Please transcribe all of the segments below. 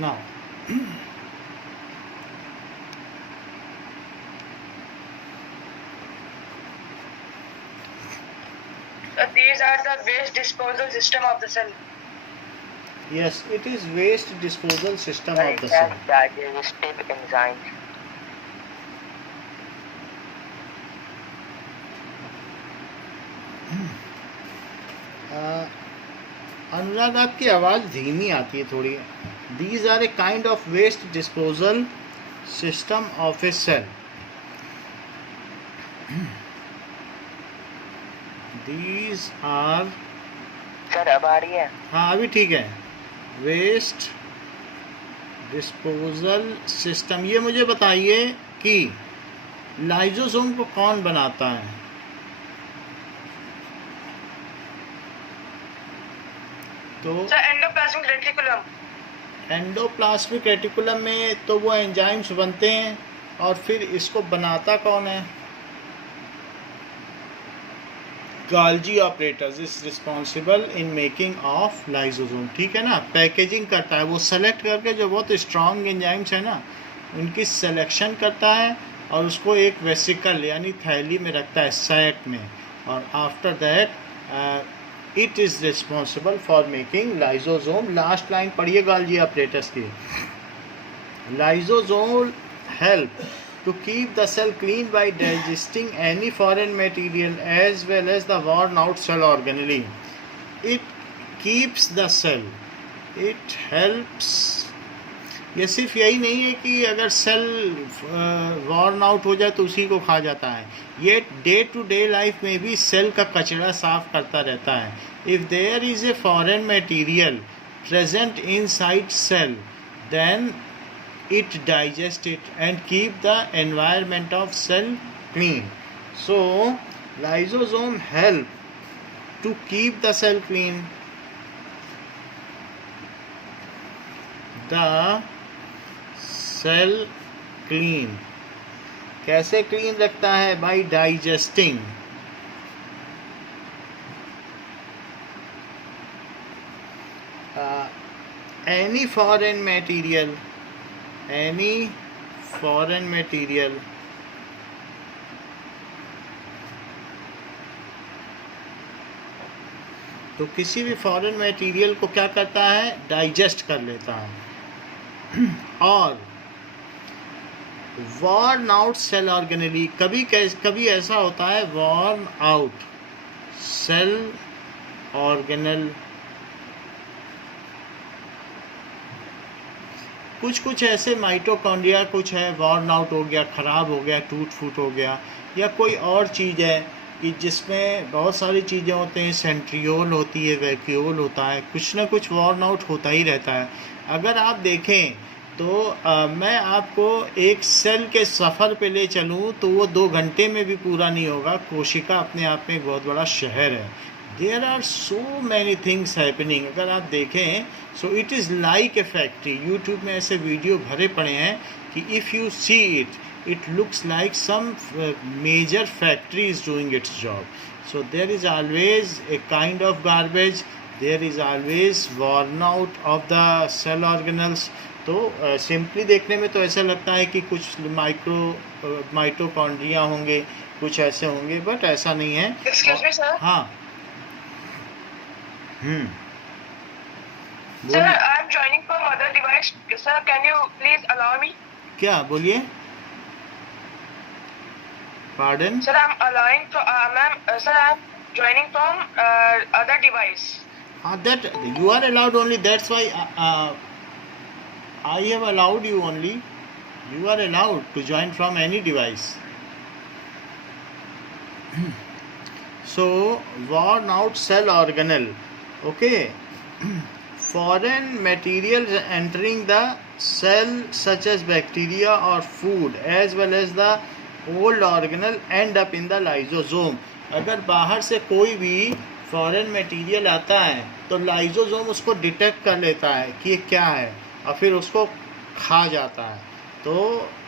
Now, these are the waste disposal system of the cell. yes, it is waste disposal system of the cell. Digestive enzymes. अनुराग, आपकी आवाज़ धीमी आती है थोड़ी. These are a kind of waste disposal system of a cell. These are, sir अब आ रही है? हाँ अभी ठीक है. Waste disposal system. ये मुझे बताइए कि लाइजोसोम को कौन बनाता है? तो एंडोप्लाज्मिक रेटिकुलम. एंडोप्लाज्मिक रेटिकुलम में तो वो एंजाइम्स बनते हैं, और फिर इसको बनाता कौन है? गाल्जी operators is responsible in making of lysosome. ठीक है ना. पैकेजिंग करता है वो, सेलेक्ट करके जो बहुत स्ट्रॉन्ग एंजाइम्स है ना, उनकी सिलेक्शन करता है और उसको एक वेसिकल यानी थैली में रखता है, सैक में, और after that it is responsible for making lysosome. Last line पढ़िए गाल्जी ऑपरेटर्स की. Lysosome help to keep the cell clean by digesting any foreign material as well as the worn out cell organelle. It keeps the cell. It helps. ये सिर्फ यही नहीं है कि अगर cell worn out हो जाए तो उसी को खा जाता है. ये डे टू डे लाइफ में भी सेल का कचरा साफ करता रहता है. If there is a foreign material present inside cell, then it digests it and keep the environment of cell clean. So lysosome help to keep the cell clean. The cell clean. कैसे clean रखता है? by digesting any foreign material तो किसी भी foreign material को क्या करता है? डाइजेस्ट कर लेता है. और वॉर्न आउट सेल ऑर्गेनेली, कभी ऐसा होता है वॉर्न आउट सेल ऑर्गेनल. कुछ ऐसे माइटोकॉन्ड्रिया कुछ है वॉर्न आउट हो गया, ख़राब हो गया, टूट फूट हो गया, या कोई और चीज़ है कि जिसमें बहुत सारी चीज़ें होते हैं. सेंट्रियोल होती है, वैक्यूल होता है, कुछ ना कुछ वॉर्न आउट होता ही रहता है. अगर आप देखें तो मैं आपको एक सेल के सफ़र पे ले चलूँ तो वो 2 घंटे में भी पूरा नहीं होगा. कोशिका अपने आप में एक बहुत बड़ा शहर है. There are so many things happening. अगर आप देखें so it is like a factory. YouTube में ऐसे वीडियो भरे पड़े हैं कि if you see it looks like some major factory is doing its job. So there is always a kind of garbage, there is always worn out of the cell organelles. तो simply देखने में तो ऐसा लगता है कि कुछ mitochondria होंगे, कुछ ऐसे होंगे, बट ऐसा नहीं है. Excuse me, sir. हाँ. Sir, I am joining from other device. Sir, can you please allow me? क्या बोलिए? Pardon? Sir, I'm allowing from sir, I'm joining from other device. That you are allowed only. That's why I have allowed you only. You are allowed to join from any device. So worn out cell organelle. Okay. Foreign materials entering the cell such as bacteria or food as well as the old organelle end up in the lysosome. अगर बाहर से कोई भी foreign material आता है तो lysosome उसको detect कर लेता है कि ये क्या है, और फिर उसको खा जाता है. तो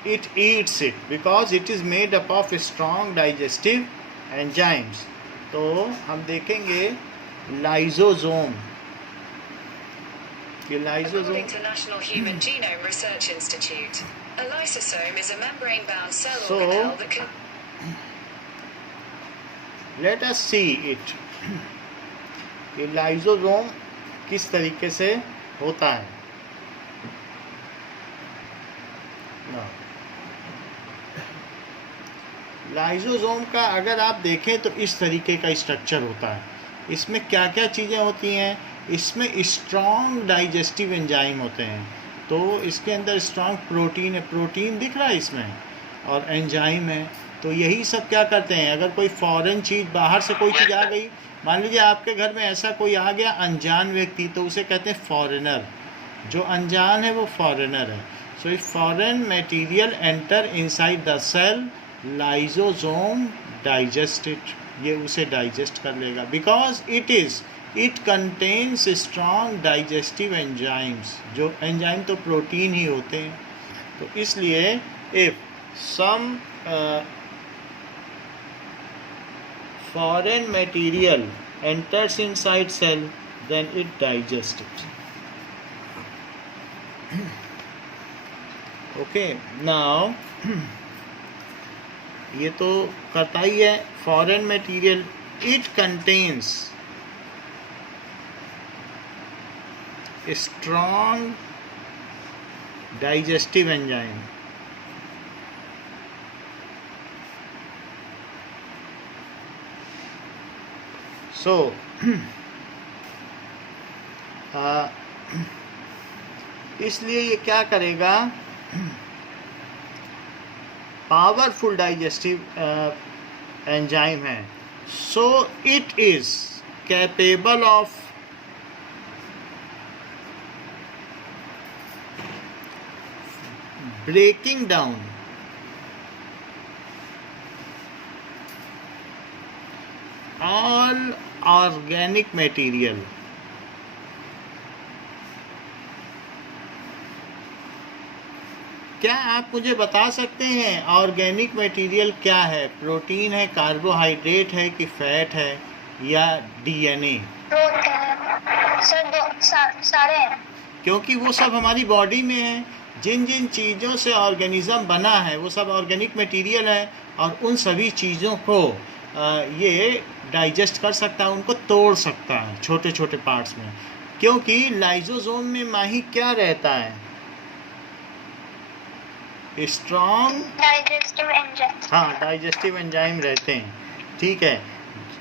it eats it because it is made up of strong digestive enzymes. तो हम देखेंगे लाइजोसोम. ये lysosome According to National Human Genome Research Institute, a lysosome is a membrane-bound cell So, organelle that can... let us see it. ये lysosome किस तरीके से होता है। लाइसोसोम का अगर आप देखें तो इस तरीके का स्ट्रक्चर होता है। इसमें क्या क्या चीज़ें होती हैं, इसमें स्ट्रॉन्ग डाइजेस्टिव एंजाइम होते हैं। तो इसके अंदर स्ट्रॉन्ग प्रोटीन है, प्रोटीन दिख रहा है इसमें, और एंजाइम है। तो यही सब क्या करते हैं, अगर कोई फॉरेन चीज़ बाहर से कोई चीज़ आ गई, मान लीजिए आपके घर में ऐसा कोई आ गया अनजान व्यक्ति, तो उसे कहते हैं फॉरेनर। जो अनजान है वो फॉरेनर है। So if foreign material enter inside the cell, lysosome digest it, ये उसे डाइजेस्ट कर लेगा, because it contains strong digestive enzymes. जो एंजाइम तो प्रोटीन ही होते हैं। तो इसलिए if some foreign material enters inside cell, then it digests it. Okay, now ये तो करता ही है। foreign material, it contains strong digestive enzyme. So, इसलिए ये क्या करेगा, पावरफुल डाइजेस्टिव एंजाइम है। So it is capable of breaking down all organic material. क्या आप मुझे बता सकते हैं ऑर्गेनिक मटेरियल क्या है? प्रोटीन है, कार्बोहाइड्रेट है कि फैट है या डीएनए? सारे हैं, क्योंकि वो सब हमारी बॉडी में है। जिन जिन चीज़ों से ऑर्गेनिज्म बना है वो सब ऑर्गेनिक मटेरियल है, और उन सभी चीज़ों को ये डाइजेस्ट कर सकता है, उनको तोड़ सकता है छोटे छोटे पार्ट्स में। क्योंकि लाइसोसोम में माही क्या रहता है, स्ट्रॉन्ग डाइजेस्टिव एंजाइम। हाँ, डाइजेस्टिव एंजाइम रहते हैं। ठीक है।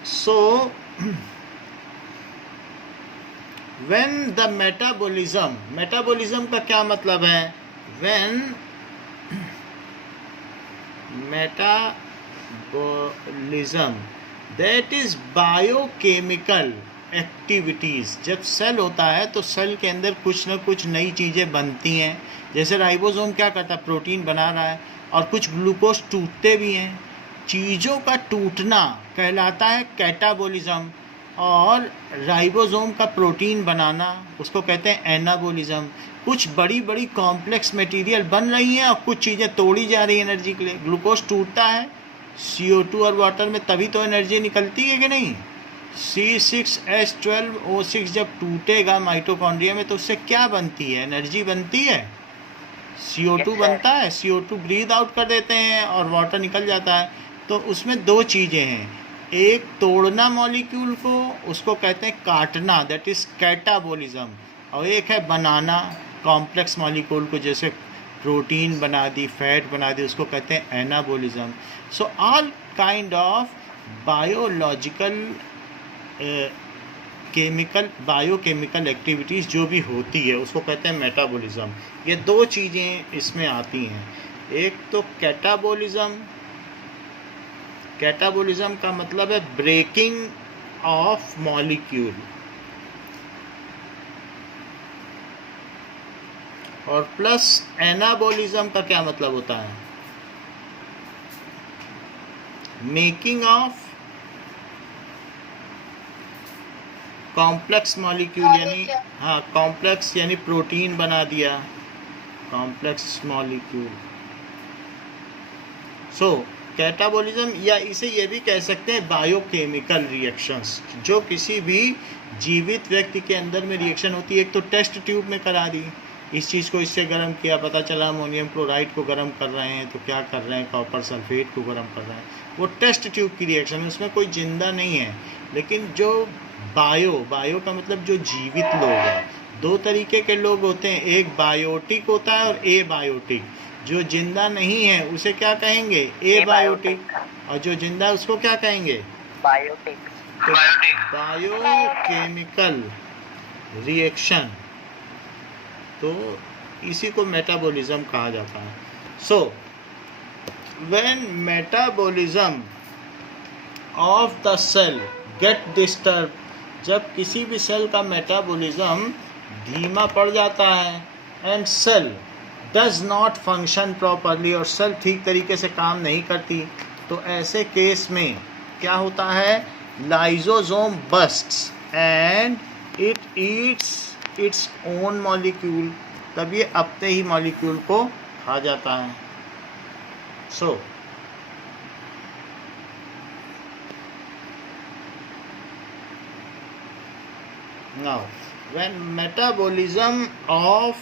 सो व्हेन द मेटाबॉलिज्म का क्या मतलब है? When metabolism that is biochemical activities. जब सेल होता है तो सेल के अंदर कुछ ना कुछ नई चीज़ें बनती हैं। जैसे राइबोसोम क्या करता है, प्रोटीन बना रहा है, और कुछ ग्लूकोज टूटते भी हैं। चीज़ों का टूटना कहलाता है कैटाबॉलिज्म, और राइबोसोम का प्रोटीन बनाना उसको कहते हैं एनाबॉलिज्म। कुछ बड़ी बड़ी कॉम्प्लेक्स मटेरियल बन रही हैं और कुछ चीज़ें तोड़ी जा रही हैं एनर्जी के लिए। ग्लूकोज टूटता है CO2 और वाटर में, तभी तो एनर्जी निकलती है कि नहीं? C6H12O6 जब टूटेगा माइटोकॉन्ड्रिया में तो उससे क्या बनती है? एनर्जी बनती है, CO2 बनता है। CO2 ब्रीथ आउट कर देते हैं और वाटर निकल जाता है। तो उसमें दो चीज़ें हैं, एक तोड़ना मॉलिक्यूल को, उसको कहते हैं काटना, दैट इज़ कैटाबॉलिज्म, और एक है बनाना कॉम्प्लेक्स मॉलिक्यूल को, जैसे प्रोटीन बना दी, फैट बना दी, उसको कहते हैं anabolism. So all kind of biochemical activities जो भी होती है उसको कहते हैं मेटाबॉलिज्म। ये दो चीज़ें इसमें आती हैं, एक तो कैटाबॉलिज्म का मतलब है ब्रेकिंग ऑफ मॉलिक्यूल, और प्लस एनाबॉलिज्म का क्या मतलब होता है? मेकिंग ऑफ कॉम्प्लेक्स मॉलिक्यूल, यानी हाँ कॉम्प्लेक्स यानी प्रोटीन बना दिया, कॉम्प्लेक्स मॉलिक्यूल। सो कैटाबॉलिज्म, या इसे ये भी कह सकते हैं बायोकेमिकल रिएक्शंस, जो किसी भी जीवित व्यक्ति के अंदर में रिएक्शन होती है। एक तो टेस्ट ट्यूब में करा दी, इस चीज़ को इससे गर्म किया, पता चला अमोनियम क्लोराइड को गर्म कर रहे हैं, तो क्या कर रहे हैं, कॉपर सल्फेट को गर्म कर रहे हैं। वो टेस्ट ट्यूब की रिएक्शन है, उसमें कोई जिंदा नहीं है। लेकिन जो बायो का मतलब जो जीवित लोग हैं, दो तरीके के लोग होते हैं, एक बायोटिक होता है और ए बायोटिक। जो जिंदा नहीं है उसे क्या कहेंगे, ए बायोटिक, और जो जिंदा है उसको क्या कहेंगे, बायोटिक। तो बायोकेमिकल रिएक्शन, तो इसी को मेटाबॉलिज्म कहा जाता है। So when metabolism of the cell get disturb, जब किसी भी सेल का मेटाबॉलिज्म धीमा पड़ जाता है, and cell does not function properly, और सेल ठीक तरीके से काम नहीं करती, तो ऐसे केस में क्या होता है, lysosome bursts and it eats its own molecule, तब ये अपने ही मॉलिक्यूल को खा जाता है। सो now when metabolism of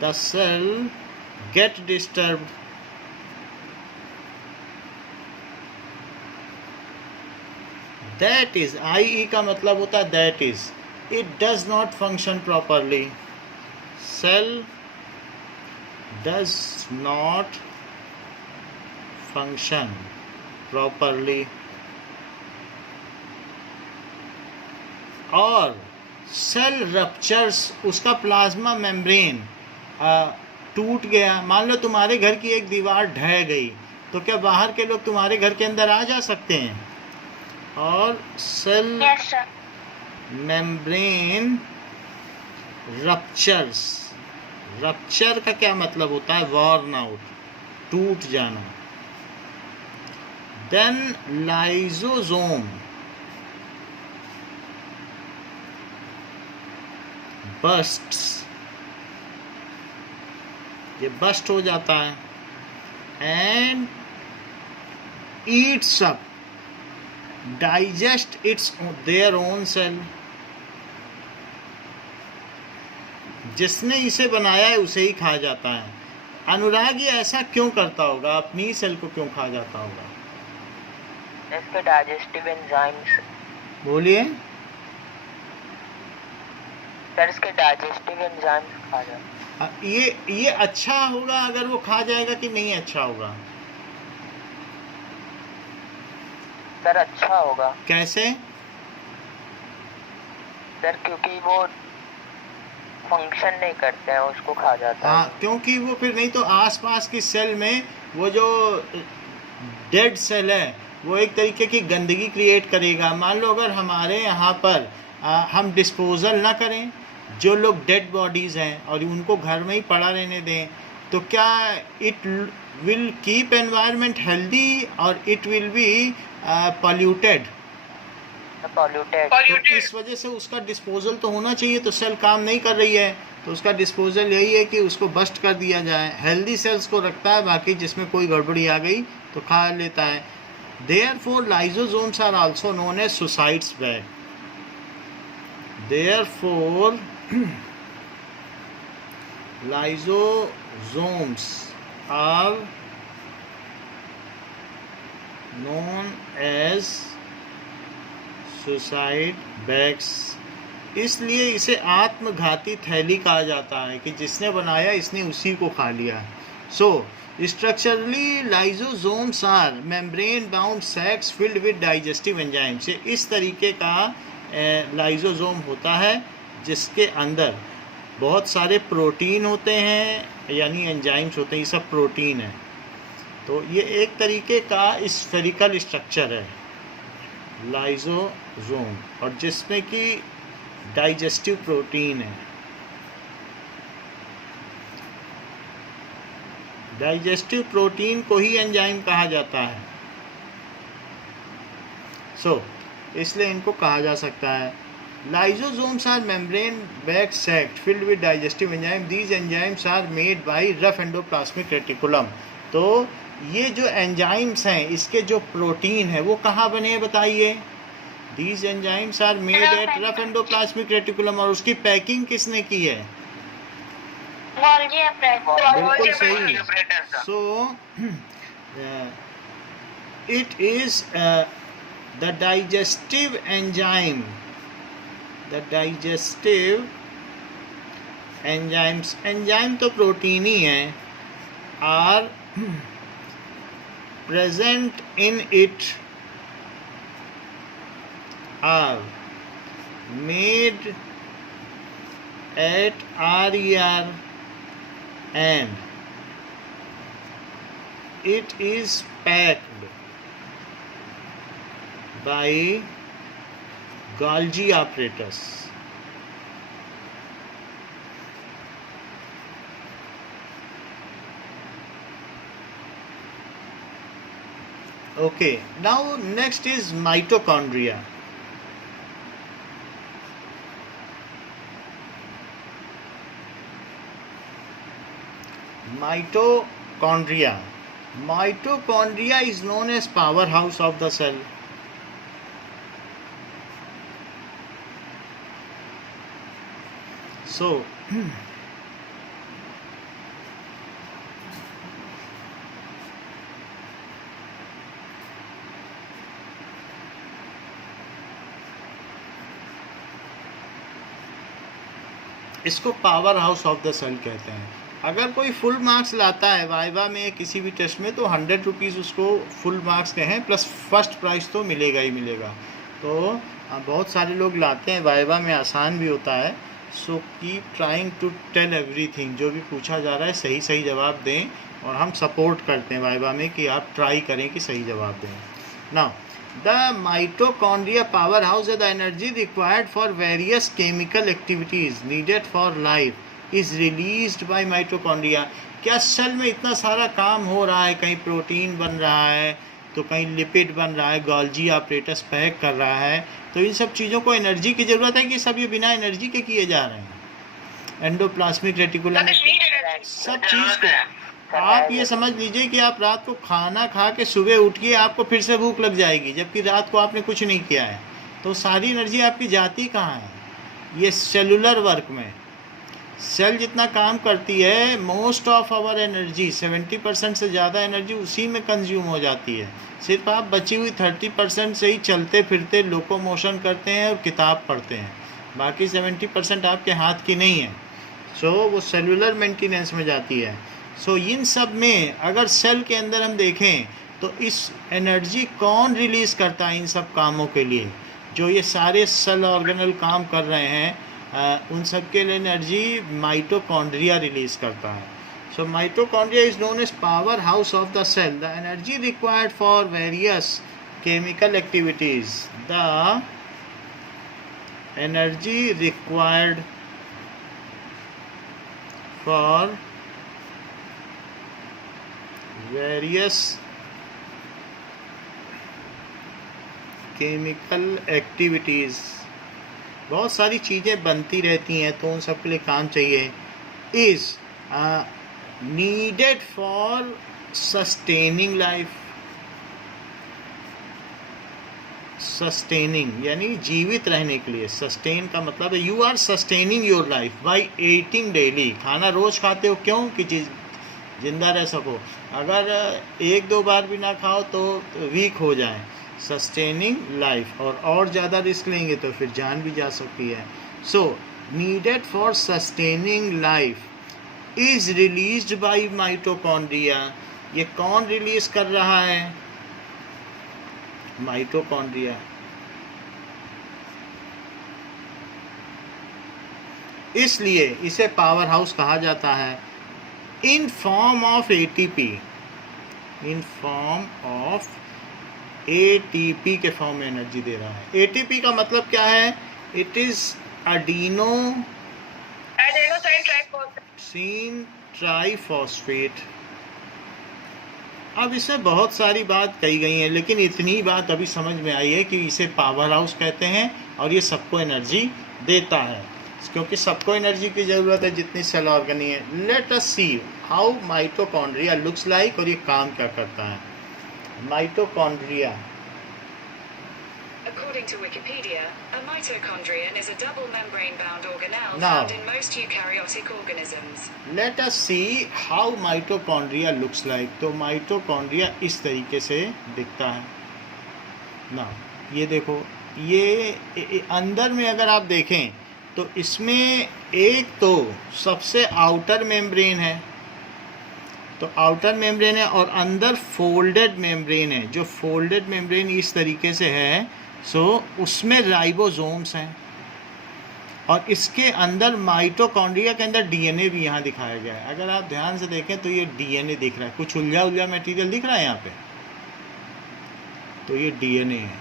the cell get disturbed, that is, IE का मतलब होता है that is, it does not function properly, cell does not function properly, और सेल रप्चर्स, उसका प्लाज्मा मेम्ब्रेन टूट गया। मान लो तुम्हारे घर की एक दीवार ढह गई, तो क्या बाहर के लोग तुम्हारे घर के अंदर आ जा सकते हैं? और cell yes sir. Membrane ruptures, rupture का क्या मतलब होता है, वॉर्न आउट, टूट जाना। देन लाइसोसोम बस्ट्स, ये बस्ट हो जाता है, and eats up, digest its their own cell, जिसने इसे बनाया है उसे ही खा जाता है। अनुराग ये ऐसा क्यों करता होगा, अपनी सेल को क्यों खा जाता होगा? इसके डाइजेस्टिव एंजाइम्स, बोलिए सर, इसके डाइजेस्टिव एंजाइम्स खा जाते। ये अच्छा होगा अगर वो खा जाएगा कि नहीं अच्छा होगा? सर अच्छा होगा। कैसे? सर क्योंकि वो फंक्शन नहीं करते हैं, उसको खा जाता है। हाँ, क्योंकि वो फिर नहीं तो आसपास की सेल में वो जो डेड सेल है वो एक तरीके की गंदगी क्रिएट करेगा। मान लो अगर हमारे यहाँ पर हम डिस्पोजल ना करें जो लोग डेड बॉडीज़ हैं और उनको घर में ही पड़ा रहने दें, तो क्या it will keep environment healthy और इट विल बी पॉल्यूटेड। तो इस वजह से उसका डिस्पोजल तो होना चाहिए, तो सेल काम नहीं कर रही है तो उसका डिस्पोजल यही है कि उसको बस्ट कर दिया जाए। हेल्दी सेल्स को रखता है, बाकी जिसमें कोई गड़बड़ी आ गई तो खा लेता है। Therefore lysosomes are also known as suicides bag. Therefore lysosomes are known as suicide bags। इसलिए इसे आत्मघाती थैली कहा जाता है कि जिसने बनाया इसने उसी को खा लिया। So structurally lysosomes are membrane bound sacs filled with digestive enzymes. इस तरीके का लाइसोसोम होता है जिसके अंदर बहुत सारे प्रोटीन होते हैं, यानी एंजाइम्स होते हैं, ये सब प्रोटीन है। तो ये एक तरीके का स्फेरिकल स्ट्रक्चर है लाइसोसोम, और जिसमें कि डाइजेस्टिव प्रोटीन है। डाइजेस्टिव प्रोटीन को ही एंजाइम कहा जाता है। सो इसलिए इनको कहा जा सकता है। Lysosomes are membrane bag sac filled with digestive enzyme. These enzymes are made by rough endoplasmic reticulum. तो ये जो एंजाइम्स हैं, इसके जो प्रोटीन है वो कहाँ बने हैं बताइए? These enzymes are made at rough endoplasmic reticulum. और उसकी पैकिंग किसने की है? Golgi operator. बिल्कुल सही। So it is the digestive enzyme, the digestive enzymes, enzyme तो प्रोटीन ही है, are present in it, are made at RER and it is packed by Golgi apparatus. Okay, now next is mitochondria. Mitochondria. Mitochondria is known as powerhouse of the cell. So इसको power house of the cell कहते हैं। अगर कोई full marks लाता है viva में किसी भी टेस्ट में, तो 100 रुपीज़ उसको फुल मार्क्स के हैं, प्लस फर्स्ट प्राइज़ तो मिलेगा ही मिलेगा। तो बहुत सारे लोग लाते हैं, वाइवा में आसान भी होता है। So keep trying to tell everything, जो भी पूछा जा रहा है सही सही जवाब दें, और हम सपोर्ट करते हैं वाइवा में कि आप ट्राई करें कि सही जवाब दें। Now the mitochondria power house है the energy required for various chemical activities needed for life is released by mitochondria. क्या सेल में इतना सारा काम हो रहा है, कहीं प्रोटीन बन रहा है तो कहीं लिपिड बन रहा है, गोल्जी ऑपरेटस पैक कर रहा है, तो इन सब चीज़ों को एनर्जी की ज़रूरत है कि सब ये बिना एनर्जी के किए जा रहे हैं? एंडोप्लाज्मिक रेटिकुलम सब चीज़ को आप ये समझ लीजिए कि आप रात को खाना खा के सुबह उठिए, आपको फिर से भूख लग जाएगी, जबकि रात को आपने कुछ नहीं किया है, तो सारी एनर्जी आपकी जाती कहाँ है? ये सेलुलर वर्क में सेल जितना काम करती है, मोस्ट ऑफ आवर एनर्जी 70% से ज़्यादा एनर्जी उसी में कंज्यूम हो जाती है। सिर्फ आप बची हुई 30% से ही चलते फिरते लोकोमोशन करते हैं और किताब पढ़ते हैं, बाकी 70% आपके हाथ की नहीं है। सो वो सेलुलर मेंटेनेंस में जाती है। सो इन सब में अगर सेल के अंदर हम देखें तो इस एनर्जी कौन रिलीज़ करता है इन सब कामों के लिए? जो ये सारे सेल ऑर्गेनल काम कर रहे हैं, उन सब के लिए एनर्जी माइटोकॉन्ड्रिया रिलीज़ करता है। So mitochondria is known as power house of the cell. The energy required for various chemical activities, the energy required for various chemical activities, बहुत सारी चीज़ें बनती रहती हैं तो उन सब के लिए काम चाहिए, is needed for sustaining life. Sustaining यानी जीवित रहने के लिए। सस्टेन का मतलब है you are sustaining your life by eating daily. खाना रोज़ खाते हो क्यों? कि जिंदा रह सको। अगर एक दो बार भी ना खाओ तो वीक हो जाए। सस्टेनिंग लाइफ, और ज़्यादा रिस्क लेंगे तो फिर जान भी जा सकती है। So needed for sustaining life is released by mitochondria. ये कौन रिलीज कर रहा है? माइटोकॉन्ड्रिया। इसलिए इसे पावर हाउस कहा जाता है। In form of ATP, in form of ATP के फॉर्म में एनर्जी दे रहा है। एटीपी का मतलब क्या है? It is adenosine triphosphate. अब इसमें बहुत सारी बात कही गई है, लेकिन इतनी बात अभी समझ में आई है कि इसे पावर हाउस कहते हैं और ये सबको एनर्जी देता है। क्योंकि सबको एनर्जी की ज़रूरत है जितनी सेल ऑर्गेनी है। Let us see how mitochondria looks like, और ये काम क्या करता है। Mitochondria, According to Wikipedia, a mitochondrion is a double membrane-bound organelle Now- found in most eukaryotic organisms. Let us see how mitochondria looks like. तो mitochondria इस तरीके से दिखता है ना, ये देखो, ये अंदर में अगर आप देखें तो इसमें एक तो सबसे आउटर मेम्ब्रेन है, तो आउटर मेम्ब्रेन है, और अंदर फोल्डेड मेम्ब्रेन है। जो फोल्डेड मेम्ब्रेन इस तरीके से है, सो उसमें राइबोसोम्स हैं, और इसके अंदर माइटोकॉन्ड्रिया के अंदर डीएनए भी यहाँ दिखाया गया है। अगर आप ध्यान से देखें तो ये डीएनए दिख रहा है, कुछ उलझा मटेरियल दिख रहा है यहाँ पे, तो ये डीएनए है,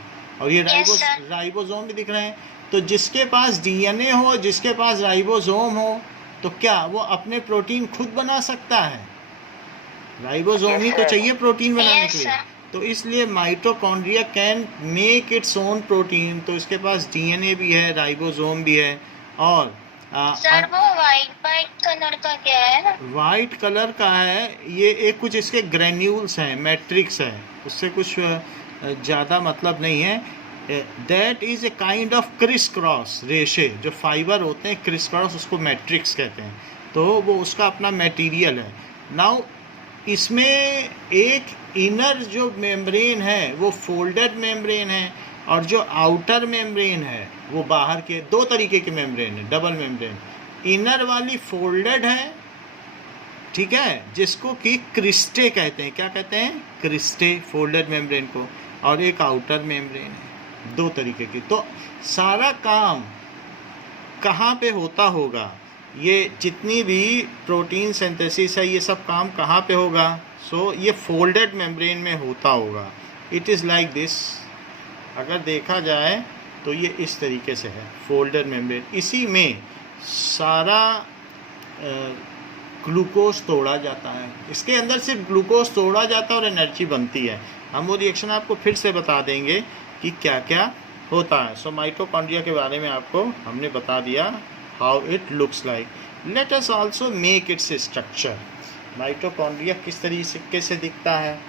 और ये Yes, sir. राइबोसोम भी दिख रहे हैं। तो जिसके पास डीएनए हो, जिसके पास राइबोसोम हो, तो क्या वो अपने प्रोटीन खुद बना सकता है? राइबोसोम ही तो चाहिए प्रोटीन बनाने Yes, के लिए। sir. तो इसलिए mitochondria can make its own protein. तो इसके पास डीएनए भी है, राइबोसोम भी है, और सर वो वाइट कलर का क्या है? वाइट कलर का है, ये एक कुछ इसके ग्रेन्यूल्स हैं, मैट्रिक्स है, उससे कुछ ज़्यादा मतलब नहीं है। That is a kind of criss cross रेशे, जो फाइबर होते हैं क्रिस क्रॉस, उसको मैट्रिक्स कहते हैं। तो वो उसका अपना मटेरियल है। नाउ इसमें एक इनर जो मेम्ब्रेन है वो फोल्डेड मेम्ब्रेन है, और जो आउटर मेम्ब्रेन है वो बाहर के, दो तरीके के मेम्ब्रेन है, डबल मेम्ब्रेन। इनर वाली फोल्डेड है, ठीक है, जिसको कि क्रिस्टे कहते हैं। क्या कहते हैं? क्रिस्टे, फोल्डेड मेम्ब्रेन को। और एक आउटर मेम्ब्रेन है, दो तरीके की। तो सारा काम कहाँ पे होता होगा? ये जितनी भी प्रोटीन सिंथेसिस है, ये सब काम कहाँ पे होगा? सो ये फोल्डेड मेम्ब्रेन में होता होगा। It is like this. अगर देखा जाए तो ये इस तरीके से है, फोल्डेड मेम्ब्रेन। इसी में सारा ग्लूकोज तोड़ा जाता है, इसके अंदर सिर्फ ग्लूकोज तोड़ा जाता है और एनर्जी बनती है। हम वो रिएक्शन आपको फिर से बता देंगे कि क्या क्या होता है। सो माइटोकॉन्ड्रिया के बारे में आपको हमने बता दिया, how it looks like. Let us also make its structure. Mitochondria किस तरीके से दिखता है।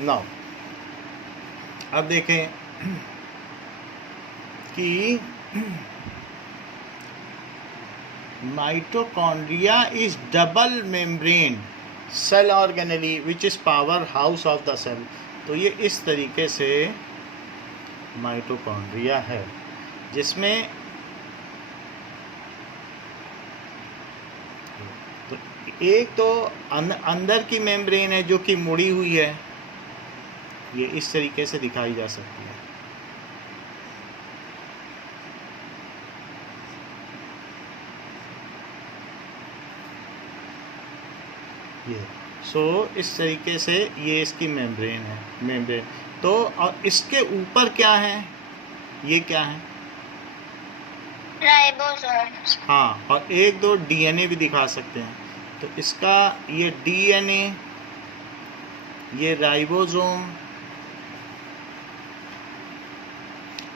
नाउ अब देखें कि mitochondria is double membrane cell organelle which is power house of the cell. तो ये इस तरीके से माइटोकॉन्ड्रिया है, जिसमें तो एक तो अंदर की मेम्ब्रेन है जो कि मुड़ी हुई है, ये इस तरीके से दिखाई जा सकती है। ये इस तरीके से ये इसकी मेम्ब्रेन है, मेम्ब्रेन। तो और इसके ऊपर क्या है? ये क्या है? राइबोसोम्स। हाँ, और एक दो डीएनए भी दिखा सकते हैं। तो इसका ये डीएनए, ये राइबोसोम।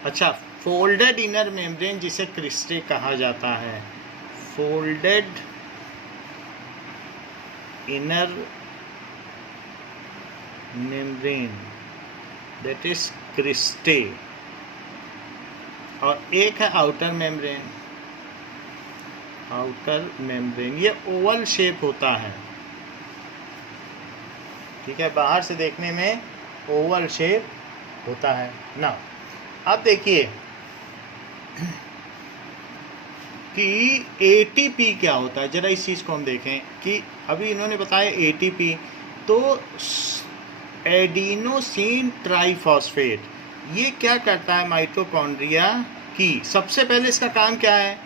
अच्छा, फोल्डेड इनर मेम्ब्रेन जिसे क्रिस्टे कहा जाता है, folded inner membrane, that is cristae. और एक है आउटर मेम्ब्रेन। आउटर मेम्ब्रेन ये ओवल शेप होता है, ठीक है, बाहर से देखने में ओवल शेप होता है ना। अब देखिए कि एटीपी क्या होता है, जरा इस चीज़ को हम देखें कि अभी इन्होंने बताया एटीपी, तो एडिनोसिन ट्राइफॉस्फेट ये क्या करता है माइटोकॉन्ड्रिया की? सबसे पहले इसका काम क्या है?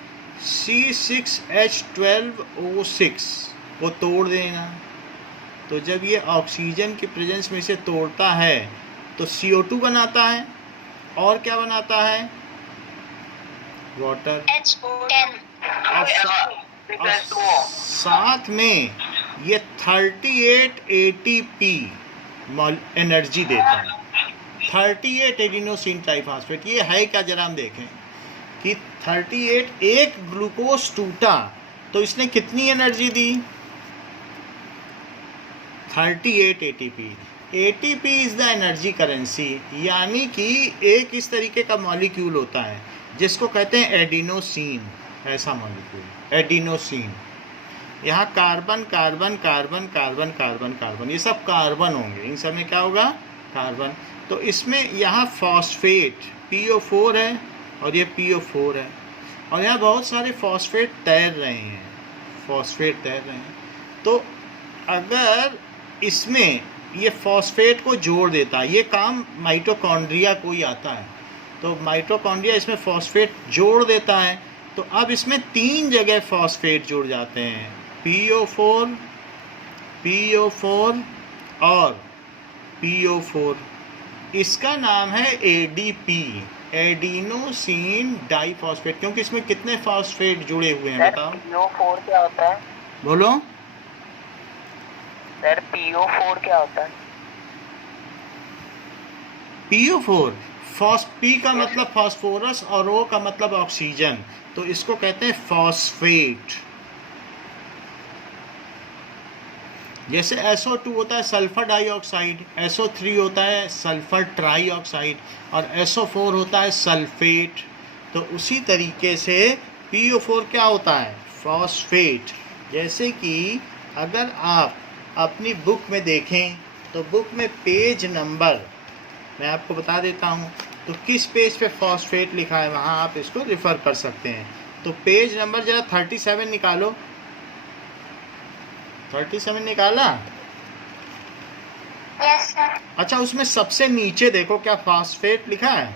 C6H12O6 को तोड़ देना। तो जब ये ऑक्सीजन की प्रेजेंस में इसे तोड़ता है तो CO2 बनाता है, और क्या बनाता है? वाटर। H10। और साथ में ये 38 ATP एनर्जी देता है। 38 एडिनोसिन ट्राइफॉस्फेट ये है क्या, जरा हम देखें। कि 38 एक ग्लूकोज टूटा तो इसने कितनी energy the? 38 ATP। ATP is the energy currency, यानी कि एक इस तरीके का मॉलिक्यूल होता है जिसको कहते हैं एडिनोसिन। ऐसा मॉलिक्यूल एडिनोसिन। यहाँ carbon carbon carbon carbon carbon carbon, ये सब कार्बन होंगे, इन सब में क्या होगा? कार्बन। तो इसमें यहाँ फॉस्फेट PO4 है और ये PO4 है, और यहाँ बहुत सारे फॉस्फेट तैर रहे हैं, फॉस्फेट तैर रहे हैं। तो अगर इसमें ये फॉस्फेट को जोड़ देता है, ये काम माइटोकॉन्ड्रिया को ही आता है, तो माइटोकॉन्ड्रिया इसमें फॉस्फेट जोड़ देता है। तो अब इसमें 3 जगह फॉस्फेट जुड़ जाते हैं, PO4 PO4 और PO4। इसका नाम है ADP, एडिनोसिन डाइफॉस्फेट, क्योंकि इसमें कितने फॉस्फेट जुड़े हुए हैं बताओ? PO4 क्या होता है? बोलो सर PO4 क्या होता है? PO4 P का मतलब फास्फोरस और O का मतलब ऑक्सीजन, तो इसको कहते हैं फॉस्फेट। जैसे SO2 होता है सल्फर डाइऑक्साइड, SO3 होता है सल्फर ट्राईऑक्साइड और SO4 होता है सल्फेट। तो उसी तरीके से PO4 क्या होता है? फॉस्फेट। जैसे कि अगर आप अपनी बुक में देखें तो बुक में पेज नंबर मैं आपको बता देता हूँ, तो किस पेज पे फॉस्फेट लिखा है वहाँ आप इसको रेफ़र कर सकते हैं। तो पेज नंबर जरा 37 निकालो, 37 निकाला? Yes sir. अच्छा, उसमें सबसे नीचे देखो क्या फॉस्फेट लिखा है,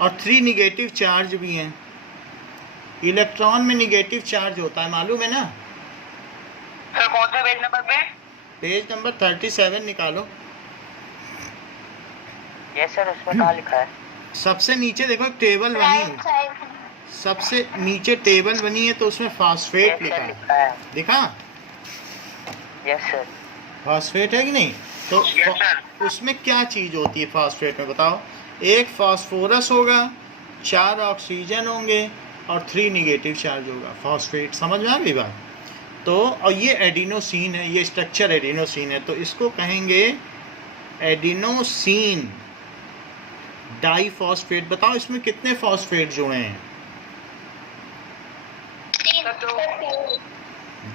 और 3 निगेटिव चार्ज भी हैं। इलेक्ट्रॉन में निगेटिव चार्ज होता है, मालूम है ना? सर कौन से पेज नंबर पे? पेज नंबर 37 निकालो। यस सर, उसमें कहाँ लिखा है? सबसे नीचे देखो एक टेबल बनी राइट है, साइड। सबसे नीचे टेबल बनी है, तो उसमें फॉस्फेट लिखा है, दिखा? Yes sir. फॉस्फेट है कि नहीं? तो Yes, sir. उसमें क्या चीज़ होती है फॉस्फेट में बताओ? एक फास्फोरस होगा, 4 ऑक्सीजन होंगे और 3 निगेटिव चार्ज होगा, फॉस्फेट। समझ में आ गई बात? तो और ये एडिनोसिन है, ये स्ट्रक्चर एडिनोसिन है, तो इसको कहेंगे एडिनोसिन डाइफॉस्फेट। बताओ इसमें कितने फॉस्फेट जुड़े हैं?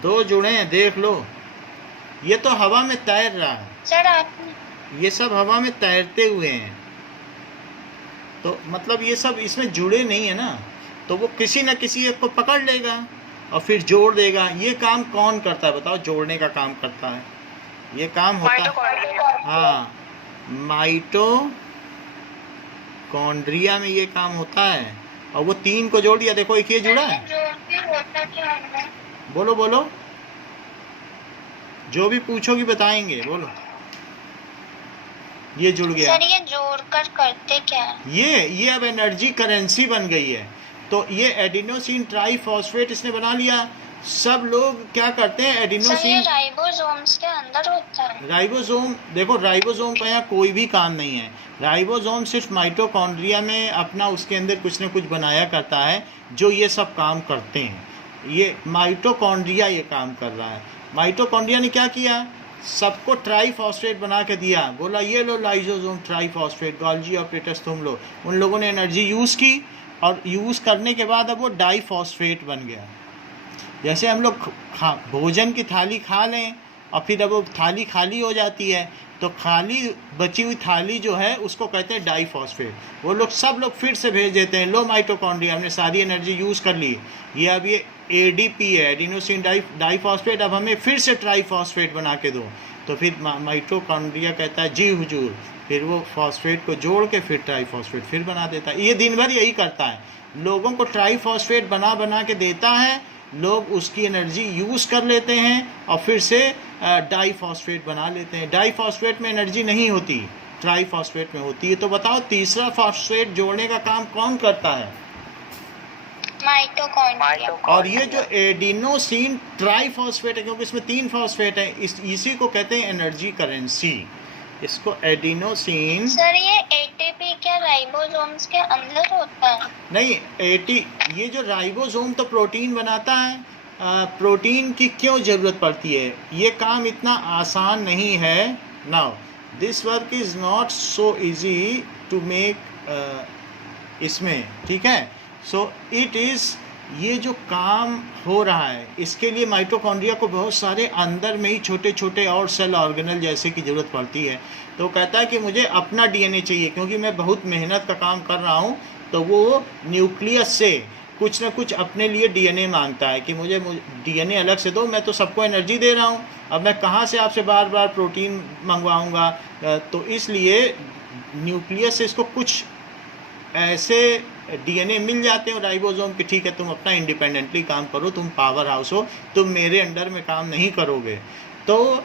2 जुड़े हैं, देख लो। ये तो हवा में तैर रहा है, सर आपने ये सब हवा में तैरते हुए हैं, तो मतलब ये सब इसमें जुड़े नहीं है ना, तो वो किसी न किसी एक को पकड़ लेगा और फिर जोड़ देगा। ये काम कौन करता है बताओ? जोड़ने का काम करता है, ये काम होता है, हाँ, माइटोकॉन्ड्रिया में ये काम होता है। और वो 3 को जोड़ दिया, देखो एक ये जुड़ा है। जो भी होता क्या है? बोलो बोलो, जो भी पूछोगी बताएंगे, बोलो। ये जुड़ गया। सर ये जोड़कर करते क्या है? ये अब एनर्जी करेंसी बन गई है। तो ये एडिनोसिन ट्राइफॉस्फेट इसने बना लिया। सब लोग क्या करते हैं? सर ये एडिनोसिन राइबोसोम्स के अंदर होता है। राइबोसोम, देखो राइबोसोम का यहाँ कोई भी काम नहीं है। राइबोसोम सिर्फ माइटोकॉन्ड्रिया में अपना उसके अंदर कुछ न कुछ बनाया करता है जो ये सब काम करते हैं। ये माइटोकॉन्ड्रिया ये काम कर रहा है। माइटोकॉन्ड्रिया ने क्या किया? सबको ट्राइफॉस्फेट बना के दिया, बोला ये लो लाइसोसोम ट्राइफॉस्फेट, गोल्जी ऑपरेटर्स तुम लो। उन लोगों ने एनर्जी यूज़ की और यूज़ करने के बाद अब वो डाइफॉस्फेट बन गया। जैसे हम लोग भोजन की थाली खा लें और फिर अब वो थाली खाली हो जाती है, तो खाली बची हुई थाली जो है उसको कहते हैं डाइफॉस्फेट। वो लोग सब लोग फिर से भेज देते हैं, लो माइटोकॉन्ड्रिया हमने सारी एनर्जी यूज़ कर ली, ये अब ये ADP है, एडिनोसिन डाइफॉस्फेट, अब हमें फिर से ट्राइफॉस्फेट बना के दो। तो फिर माइटोकॉन्ड्रिया कहता है जी हुजूर, फिर वो फॉस्फेट को जोड़ के फिर ट्राइफॉस्फेट फिर बना देता है। ये दिन भर यही करता है, लोगों को ट्राइफॉस्फेट बना बना के देता है, लोग उसकी एनर्जी यूज़ कर लेते हैं और फिर से डाइफॉस्फेट बना लेते हैं। डाइफॉस्फेट में एनर्जी नहीं होती, ट्राइफॉस्फेट में होती है। तो बताओ तीसरा फॉस्फेट जोड़ने का काम कौन करता है? माइटोकॉन्ड्रिया। और ये जो एडिनोसिन ट्राइफॉस्फेट है, क्योंकि इसमें 3 फॉस्फेट है, इसी को कहते हैं एनर्जी करेंसी। इसको एडिनोसिन सर ये एटीपी क्या राइबोसोम्स के अंदर होता है? नहीं, ये जो राइबोसोम तो प्रोटीन बनाता है, प्रोटीन की क्यों ज़रूरत पड़ती है? ये काम इतना आसान नहीं है। Now this work is not so easy to make इसमें, ठीक है। सो इट इज़, ये जो काम हो रहा है इसके लिए माइटोकॉन्ड्रिया को बहुत सारे अंदर में ही छोटे छोटे और सेल ऑर्गेनल जैसे की ज़रूरत पड़ती है। तो कहता है कि मुझे अपना डीएनए चाहिए, क्योंकि मैं बहुत मेहनत का काम कर रहा हूँ। तो वो न्यूक्लियस से कुछ ना कुछ अपने लिए डीएनए मांगता है कि मुझे डीएनए अलग से दो, मैं तो सबको एनर्जी दे रहा हूँ, अब मैं कहाँ से आपसे बार बार प्रोटीन मंगवाऊँगा। तो इसलिए न्यूक्लियस से इसको कुछ ऐसे डीएनए मिल जाते हैं राइबोसोम के, ठीक है तुम अपना इंडिपेंडेंटली काम करो, तुम पावर हाउस हो, तुम मेरे अंडर में काम नहीं करोगे। तो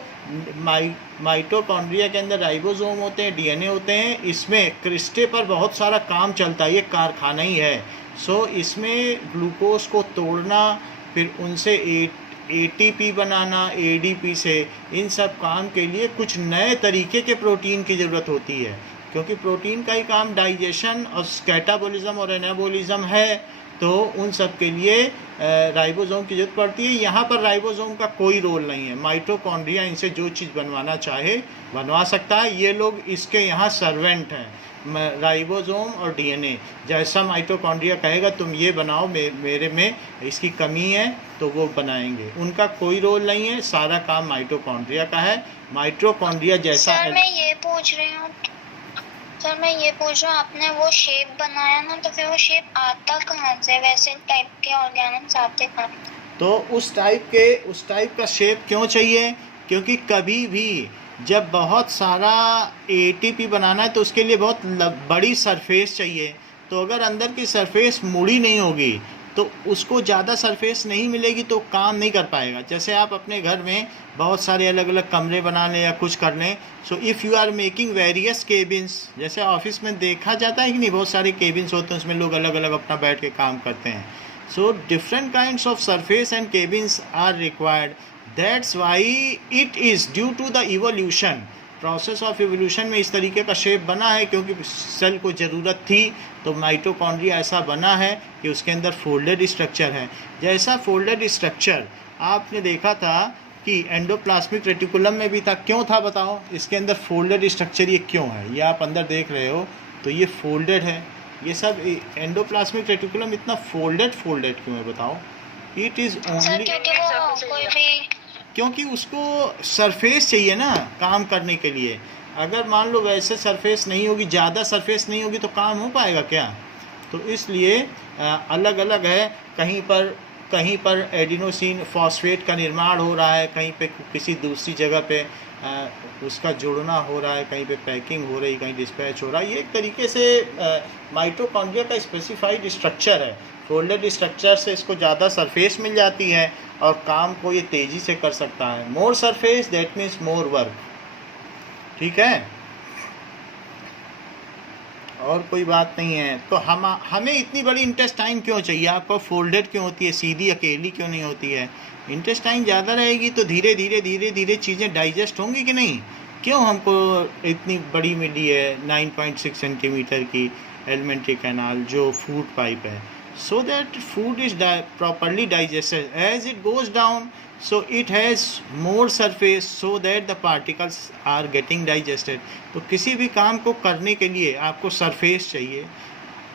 माइटोकॉन्ड्रिया के अंदर राइबोसोम होते हैं, डीएनए होते हैं, इसमें क्रिस्टे पर बहुत सारा काम चलता है, ये कारखाना ही है। सो इसमें ग्लूकोज को तोड़ना, फिर उनसे एटीपी बनाना एडीपी से, इन सब काम के लिए कुछ नए तरीके के प्रोटीन की ज़रूरत होती है, क्योंकि प्रोटीन का ही काम डाइजेशन और कैटाबॉलिज्म और एनाबॉलिज्म है। तो उन सब के लिए राइबोसोम की ज़रूरत पड़ती है। यहाँ पर राइबोसोम का कोई रोल नहीं है, माइटोकॉन्ड्रिया इनसे जो चीज़ बनवाना चाहे बनवा सकता है। ये लोग इसके यहाँ सर्वेंट हैं, राइबोसोम और डीएनए। जैसा माइटोकॉन्ड्रिया कहेगा तुम ये बनाओ, मेरे में इसकी कमी है, तो वो बनाएंगे। उनका कोई रोल नहीं है, सारा काम माइटोकॉन्ड्रिया का है। माइटोकॉन्ड्रिया जैसा सर मैं ये पूछ रही हूँ आपने वो शेप बनाया ना, तो फिर वो शेप आता कहाँ से? वैसे टाइप के ऑर्गेनिक्स आते कहाँ? तो उस टाइप का शेप क्यों चाहिए? क्योंकि कभी भी जब बहुत सारा एटीपी बनाना है तो उसके लिए बहुत बड़ी सरफेस चाहिए। तो अगर अंदर की सरफेस मुड़ी नहीं होगी तो उसको ज़्यादा सरफेस नहीं मिलेगी, तो काम नहीं कर पाएगा। जैसे आप अपने घर में बहुत सारे अलग अलग कमरे बना लें या कुछ कर लें, so if you are making various cabins, जैसे ऑफिस में देखा जाता है कि नहीं, बहुत सारे केबिन्स होते हैं, उसमें लोग अलग अलग अपना बैठ के काम करते हैं। So different kinds of surface and cabins are required. That's why it is due to the evolution, process of evolution में इस तरीके का शेप बना है, क्योंकि सेल को ज़रूरत थी। तो माइटोकॉन्ड्रिया ऐसा बना है कि उसके अंदर फोल्डेड स्ट्रक्चर है। जैसा फोल्डेड स्ट्रक्चर आपने देखा था कि एंडोप्लाज्मिक रेटिकुलम में भी था, क्यों था बताओ? इसके अंदर फोल्डेड स्ट्रक्चर ये क्यों है? ये आप अंदर देख रहे हो तो ये फोल्डेड है। ये सब एंडोप्लाज्मिक रेटिकुलम इतना फोल्डेड क्यों है बताओ? इट इज़ ओनली क्योंकि उसको सरफेस चाहिए ना काम करने के लिए। अगर मान लो वैसे सरफेस नहीं होगी, ज़्यादा सरफेस नहीं होगी, तो काम हो पाएगा क्या? तो इसलिए अलग अलग है। कहीं पर एडिनोसिन फॉस्फेट का निर्माण हो रहा है, कहीं पे किसी दूसरी जगह पे उसका जुड़ना हो रहा है, कहीं पे पैकिंग हो रही, कहीं डिस्पैच हो रहा है। ये एक तरीके से माइटोकॉन्ड्रिया का स्पेसिफाइड स्ट्रक्चर है। फोल्डेड स्ट्रक्चर से इसको ज़्यादा सरफेस मिल जाती है और काम को ये तेज़ी से कर सकता है। More surface that means more work, ठीक है, और कोई बात नहीं है। तो हमें इतनी बड़ी इंटेस्टाइन क्यों चाहिए? आपको फोल्डेड क्यों होती है, सीधी अकेली क्यों नहीं होती है? इंटेस्टाइन ज़्यादा रहेगी तो धीरे धीरे चीज़ें डाइजेस्ट होंगी कि नहीं? क्यों हमको इतनी बड़ी मिली है 9.6 सेंटीमीटर की एलिमेंट्री कैनाल जो फूड पाइप है? So that food is properly digested. As it goes down, so it has more surface so that the particles are getting digested. तो किसी भी काम को करने के लिए आपको सरफेस चाहिए।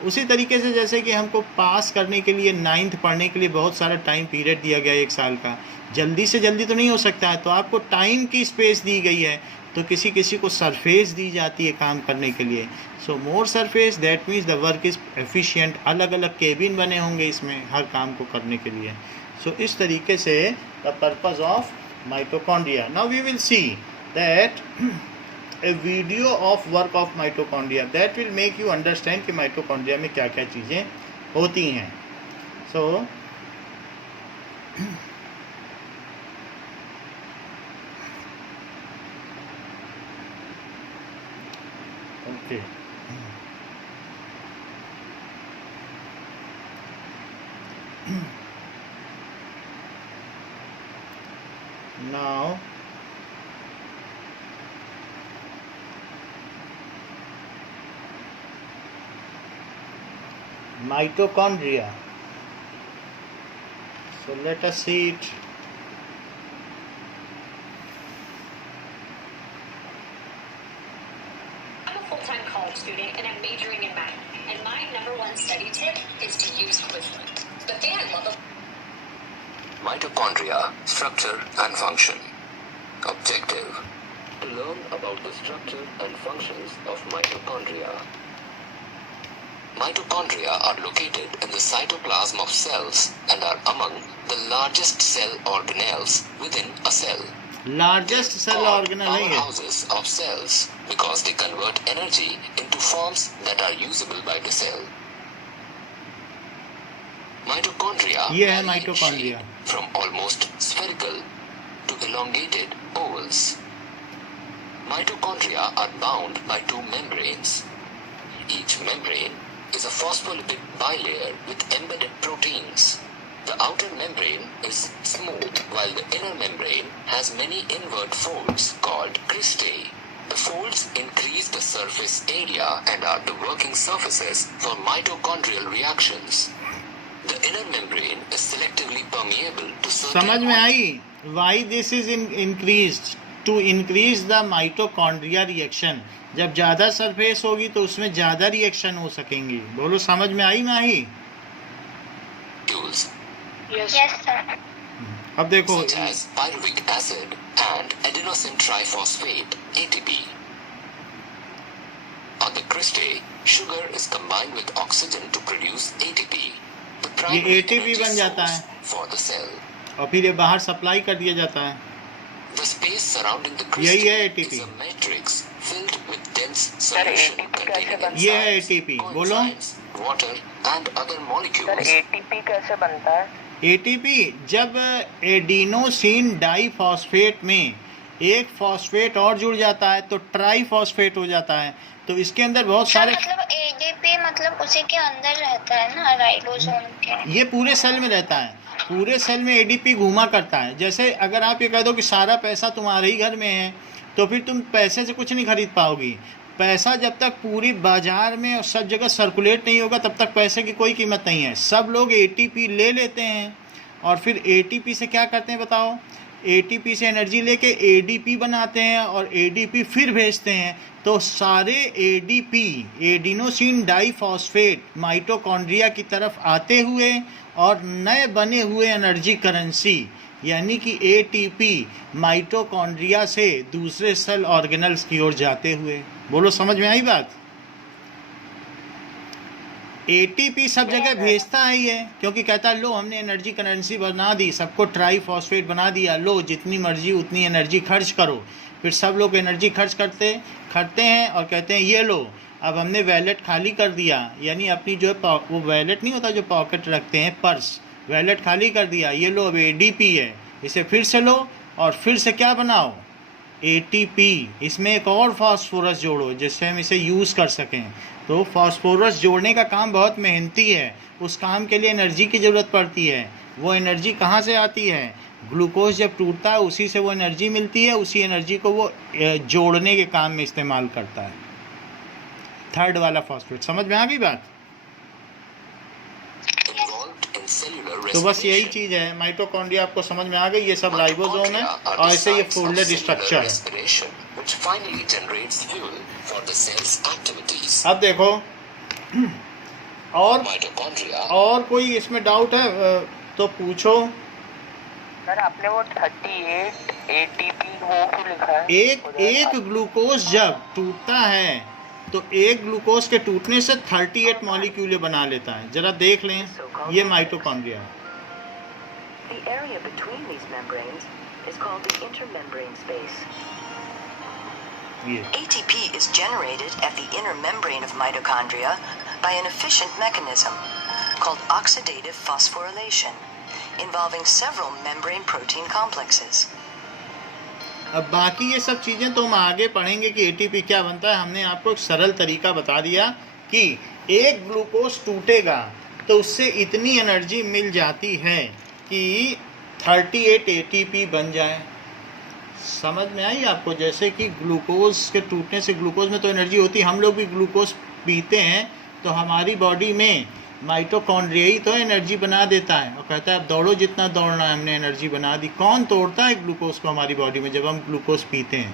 उसी तरीके से जैसे कि हमको पास करने के लिए 9th पढ़ने के लिए बहुत सारा टाइम पीरियड दिया गया है 1 साल का, जल्दी से जल्दी तो नहीं हो सकता है, तो आपको टाइम की स्पेस दी गई है, तो किसी को सरफेस दी जाती है काम करने के लिए। So more surface that means the work is efficient. अलग अलग केबिन बने होंगे इसमें हर काम को करने के लिए। सो इस तरीके से the purpose of mitochondria. Now we will see that a video of work of mitochondria that will make you understand कि माइटोकॉन्ड्रिया में क्या क्या चीज़ें होती हैं। सो okay. Now mitochondria. So let us see it. I'm a full-time college student and I'm majoring in math. And my number one study tip is to use Quizlet. The thing I love Mitochondria, structure and function. Objective: to learn about the structure and functions of mitochondria. Mitochondria are located in the cytoplasm of cells and are among the largest cell organelles within a cell. Largest cell Called organelle है ये. powerhouses of cells because they convert energy into forms that are usable by the cell. Mitochondria ये है vary in mitochondria. shape from almost spherical to elongated ovals. Mitochondria are bound by two membranes. Each membrane is a phospholipid bilayer with embedded proteins. The outer membrane is smooth while the inner membrane has many invert folds called cristae. The folds increase the surface area and are the working surfaces for mitochondrial reactions. The inner membrane is selectively permeable to certain समझ में आई? Why this is increased? To increase the mitochondria reaction. जब ज़्यादा surface होगी तो उसमें ज़्यादा reaction हो सकेंगी. बोलो समझ में आई माही? molecules Yes. Yes, sir. अब देखो such as pyruvic acid and adenosine triphosphate (ATP). On the cristae, sugar is combined with oxygen to produce ATP. The primary ATP energy बन जाता source है. for the cell. और फिर ये बाहर supply कर दिया जाता है. The space surrounding the यही cristae है ATP. is a matrix filled with dense Sir, solution ATP कैसे containing बनता ये है enzymes, ATP. बोलो. coenzymes, water and other sir molecules. ATP कैसे बनता है? ATP जब एडिनोसिन डाइफॉस्फेट में एक फॉस्फेट और जुड़ जाता है तो ट्राइफॉस्फेट हो जाता है. तो इसके अंदर बहुत सर सारे मतलब एडीपी मतलब उसी के अंदर रहता है ना राइबोसोम के. ये पूरे सेल में रहता है. पूरे सेल में एडीपी घूमा करता है. जैसे अगर आप ये कह दो कि सारा पैसा तुम्हारे ही घर में है तो फिर तुम पैसे से कुछ नहीं खरीद पाओगी. पैसा जब तक पूरी बाजार में और सब जगह सर्कुलेट नहीं होगा तब तक पैसे की कोई कीमत नहीं है. सब लोग एटीपी ले लेते हैं और फिर एटीपी से क्या करते हैं बताओ? एटीपी से एनर्जी लेके एडीपी बनाते हैं और एडीपी फिर भेजते हैं. तो सारे एडीपी एडिनोसिन डाइफॉस्फेट माइटोकॉन्ड्रिया की तरफ आते हुए और नए बने हुए एनर्जी करेंसी यानी कि एटीपी माइटोकॉन्ड्रिया से दूसरे सेल ऑर्गेनल्स की ओर जाते हुए. बोलो समझ में आई बात? एटीपी सब जगह भेजता है ये क्योंकि कहता है लो हमने एनर्जी करेंसी बना दी, सबको ट्राइफॉस्फेट बना दिया, लो जितनी मर्जी उतनी एनर्जी खर्च करो. फिर सब लोग एनर्जी खर्च करते हैं और कहते हैं ये लो अब हमने वैलेट खाली कर दिया. यानी अपनी जो है वो वैलेट नहीं होता जो पॉकेट रखते हैं पर्स, वैलेट खाली कर दिया. ये लो अब एडीपी है, इसे फिर से लो और फिर से क्या बनाओ? एटीपी. इसमें एक और फास्फोरस जोड़ो जिससे हम इसे यूज़ कर सकें. तो फास्फोरस जोड़ने का काम बहुत मेहनती है. उस काम के लिए एनर्जी की ज़रूरत पड़ती है. वो एनर्जी कहाँ से आती है? ग्लूकोज जब टूटता है उसी से वो एनर्जी मिलती है. उसी एनर्जी को वो जोड़ने के काम में इस्तेमाल करता है. थर्ड वाला फास्फेट. समझ में आ गई बात? तो बस यही चीज़ है. माइटोकॉन्ड्रिया आपको समझ में आ गई. ये सब राइबोसोम है और ऐसे ये फोल्डेड स्ट्रक्चर है. अब देखो और कोई इसमें डाउट है तो पूछो. सर आपने वो 38 ATP वो क्यों लिखा है? एक ग्लूकोज जब टूटता है तो एक ग्लूकोज के टूटने से 38 मॉलिक्यूल बना लेता है. जरा देख लें, ये माइटोकॉन्ड्रिया है. The area between these membranes is called the intermembrane space. ये ATP is generated at the inner membrane of mitochondria by an efficient mechanism called oxidative phosphorylation, involving several membrane protein complexes. अब बाकी ये सब चीज़ें तो हम आगे पढ़ेंगे कि एटीपी क्या बनता है. हमने आपको एक सरल तरीका बता दिया कि एक ग्लूकोज टूटेगा तो उससे इतनी एनर्जी मिल जाती है कि 38 एटीपी बन जाए. समझ में आई आपको? जैसे कि ग्लूकोज के टूटने से ग्लूकोज में तो एनर्जी होती है. हम लोग भी ग्लूकोज पीते हैं तो हमारी बॉडी में माइटोकॉन्ड्रिया ही तो एनर्जी बना देता है, और कहता है अब दौड़ो जितना दौड़ना है, हमने एनर्जी बना दी। कौन तोड़ता है ग्लूकोज को हमारी बॉडी में जब हम ग्लूकोज पीते हैं?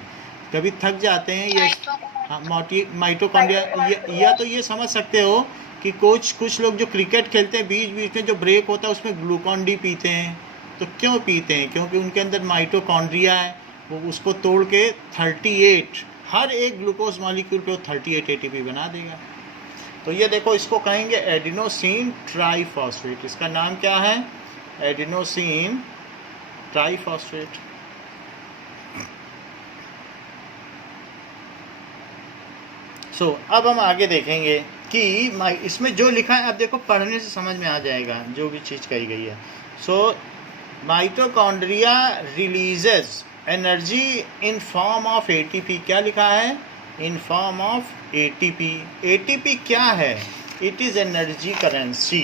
कभी थक जाते हैं ये माइटोकॉन्ड्रिया। या तो ये समझ सकते हो कि कुछ लोग जो क्रिकेट खेलते हैं बीच बीच में जो ब्रेक होता है उसमें ग्लूकॉन डी पीते हैं। तो क्यों पीते हैं? क्योंकि उनके अंदर माइटोकॉन्ड्रिया है, वो उसको तोड़ के 38 हर एक ग्लूकोज मॉलिक्यूल पे 38 एटीपी बना देगा। तो ये देखो, इसको कहेंगे एडिनोसिन ट्राइफॉस्फेट। इसका नाम क्या है? Adenosine triphosphate. अब हम आगे देखेंगे कि इसमें जो लिखा है, अब देखो पढ़ने से समझ में आ जाएगा जो भी चीज़ कही गई है। Mitochondria releases energy in form of ATP. क्या लिखा है? In form of ATP. ATP क्या है? It is energy currency.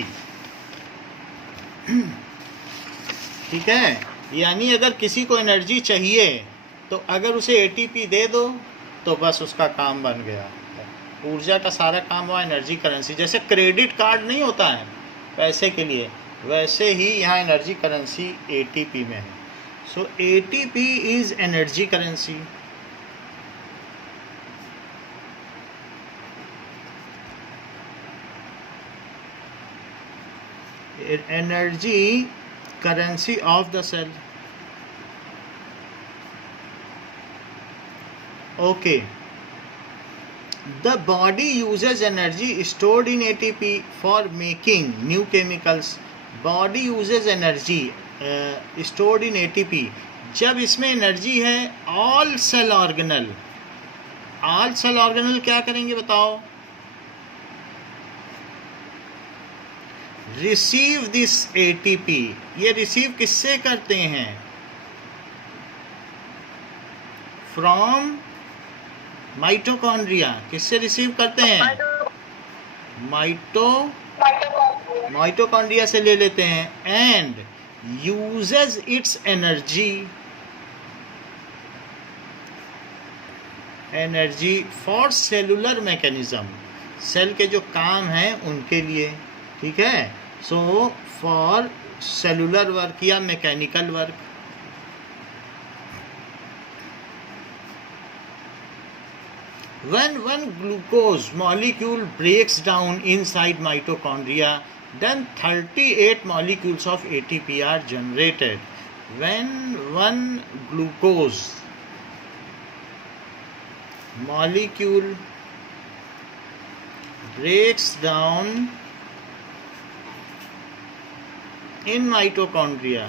ठीक है, यानी अगर किसी को एनर्जी चाहिए तो अगर उसे एटीपी दे दो तो बस उसका काम बन गया। ऊर्जा का सारा काम हुआ एनर्जी करेंसी। जैसे क्रेडिट कार्ड नहीं होता है पैसे के लिए, वैसे ही यहाँ एनर्जी करेंसी एटीपी में है। ATP is energy currency. Energy currency of the cell. Okay, the body uses energy stored in ATP for making new chemicals. Body uses energy stored in ATP. जब इसमें एनर्जी है, all cell organel क्या करेंगे बताओ? receive this ATP. ये receive किससे करते हैं? from mitochondria. किससे रिसीव करते हैं? माइटोकॉन्ड्रिया से ले लेते हैं। And uses its energy for cellular mechanism. Cell के जो काम हैं उनके लिए। ठीक है, फॉर सेलुलर वर्क या mechanical work. When one glucose molecule breaks down inside mitochondria, then 38 molecules of ATP are generated. When one glucose molecule breaks down in mitochondria,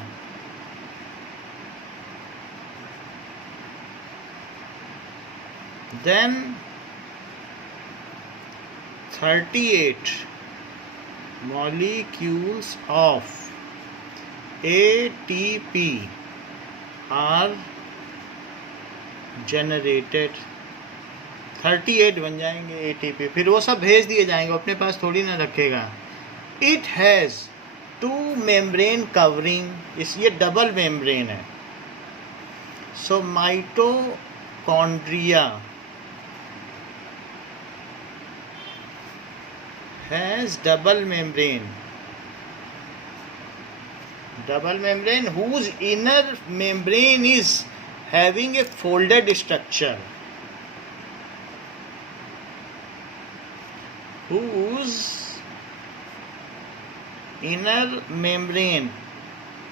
then 38 molecules of ATP are generated। 38 बन जाएंगे ATP, फिर वो सब भेज दिए जाएंगे, अपने पास थोड़ी ना रखेगा। It has 2 membrane covering, ये डबल मेम्ब्रेन है। Mitochondria has double membrane whose inner membrane is having a folded structure, whose inner membrane।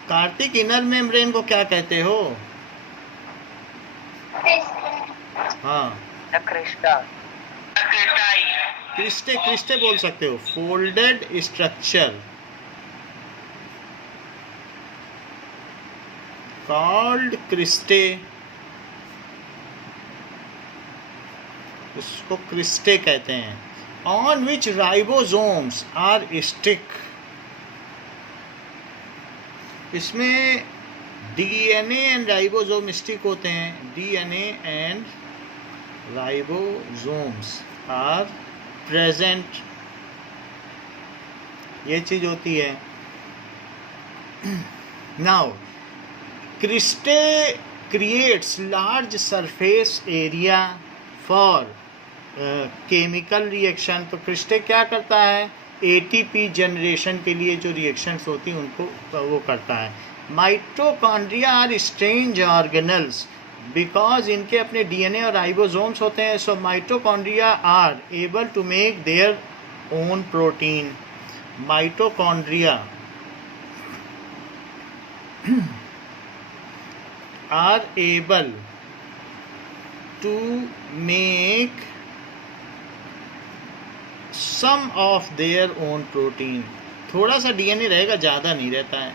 Kartik, inner membrane को क्या कहते हो? हाँ, क्रिस्टे बोल सकते हो। फोल्डेड स्ट्रक्चर कॉल्ड क्रिस्टे, उसको क्रिस्टे कहते हैं। On which ribosomes are stick. इसमें डीएनए एंड राइबोसोम स्टिक होते हैं। DNA and ribosomes are present, ये चीज होती है। Now cristae creates large surface area for chemical reaction. तो क्रिस्टे क्या करता है? एटीपी जनरेशन के लिए जो रिएक्शंस होती हैं उनको वो करता है। Mitochondria are strange organelles because इनके अपने डीएनए और राइबोसोम्स होते हैं। So mitochondria are able to make their own protein. Mitochondria are able to make some of their own protein। थोड़ा सा डीएनए रहेगा, ज़्यादा नहीं रहता है,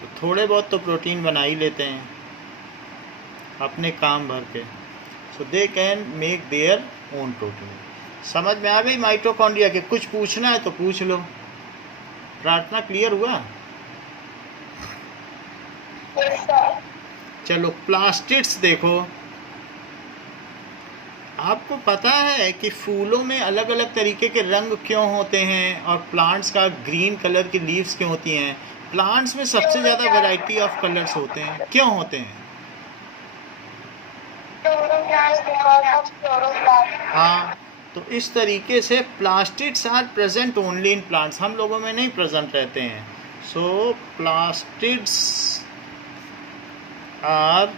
तो थोड़े बहुत तो प्रोटीन बना ही लेते हैं अपने काम भर के। So they can make their own protein. समझ में आ गई माइटोकॉन्ड्रिया के? कुछ पूछना है तो पूछ लो। प्रार्थना क्लियर हुआ? चलो प्लास्टिड्स देखो। आपको पता है कि फूलों में अलग अलग तरीके के रंग क्यों होते हैं और प्लांट्स का ग्रीन कलर की लीव्स क्यों होती हैं? प्लांट्स में सबसे ज़्यादा वैरायटी ऑफ कलर्स होते हैं, क्यों होते हैं? हाँ, तो इस तरीके से plastids are present only in plants, हम लोगों में नहीं प्रेजेंट रहते हैं। So plastids are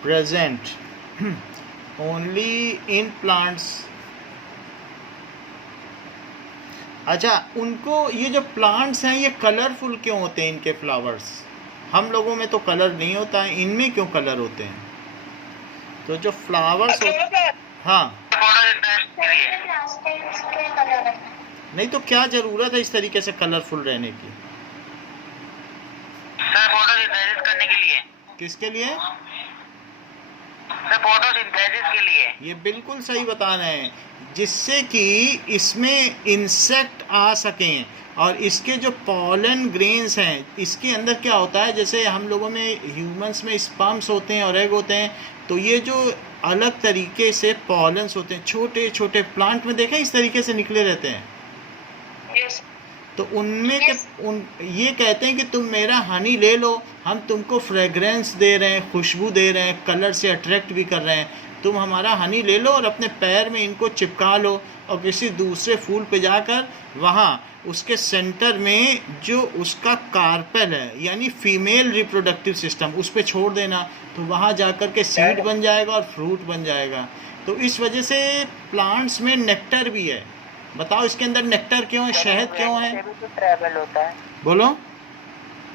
present only in plants। अच्छा, उनको ये जो प्लांट्स हैं ये कलरफुल क्यों होते हैं? इनके फ्लावर्स, हम लोगों में तो कलर नहीं होता है, इनमें क्यों कलर होते हैं? तो जो फ्लावर्स हाँ, नहीं तो क्या ज़रूरत है इस तरीके से कलरफुल रहने की? फोटोसिंथेसिस करने के लिए। किसके लिए? सर फोटोसिंथेसिस के लिए। ये बिल्कुल सही बता रहे हैं, जिससे कि इसमें इंसेक्ट आ सकें और इसके जो पॉलन ग्रेन्स हैं, इसके अंदर क्या होता है, जैसे हम लोगों में ह्यूमंस में स्पर्म्स होते हैं और एग होते हैं, तो ये जो अलग तरीके से पॉलन्स होते हैं छोटे छोटे प्लांट में देखें इस तरीके से निकले रहते हैं। यस। तो उनमें ये कहते हैं कि तुम मेरा हनी ले लो, हम तुमको फ्रेग्रेंस दे रहे हैं, खुशबू दे रहे हैं, कलर से अट्रैक्ट भी कर रहे हैं, तुम हमारा हनी ले लो और अपने पैर में इनको चिपका लो और किसी दूसरे फूल पे जाकर वहाँ उसके सेंटर में जो उसका कार्पेल है यानी फीमेल रिप्रोडक्टिव सिस्टम उस पर छोड़ देना, तो वहाँ जाकर के सीड बन जाएगा और फ्रूट बन जाएगा। तो इस वजह से प्लांट्स में नेक्टर भी है। बताओ इसके अंदर नेक्टर क्यों है, शहद क्यों है? भी तो ट्रैवल होता है। बोलो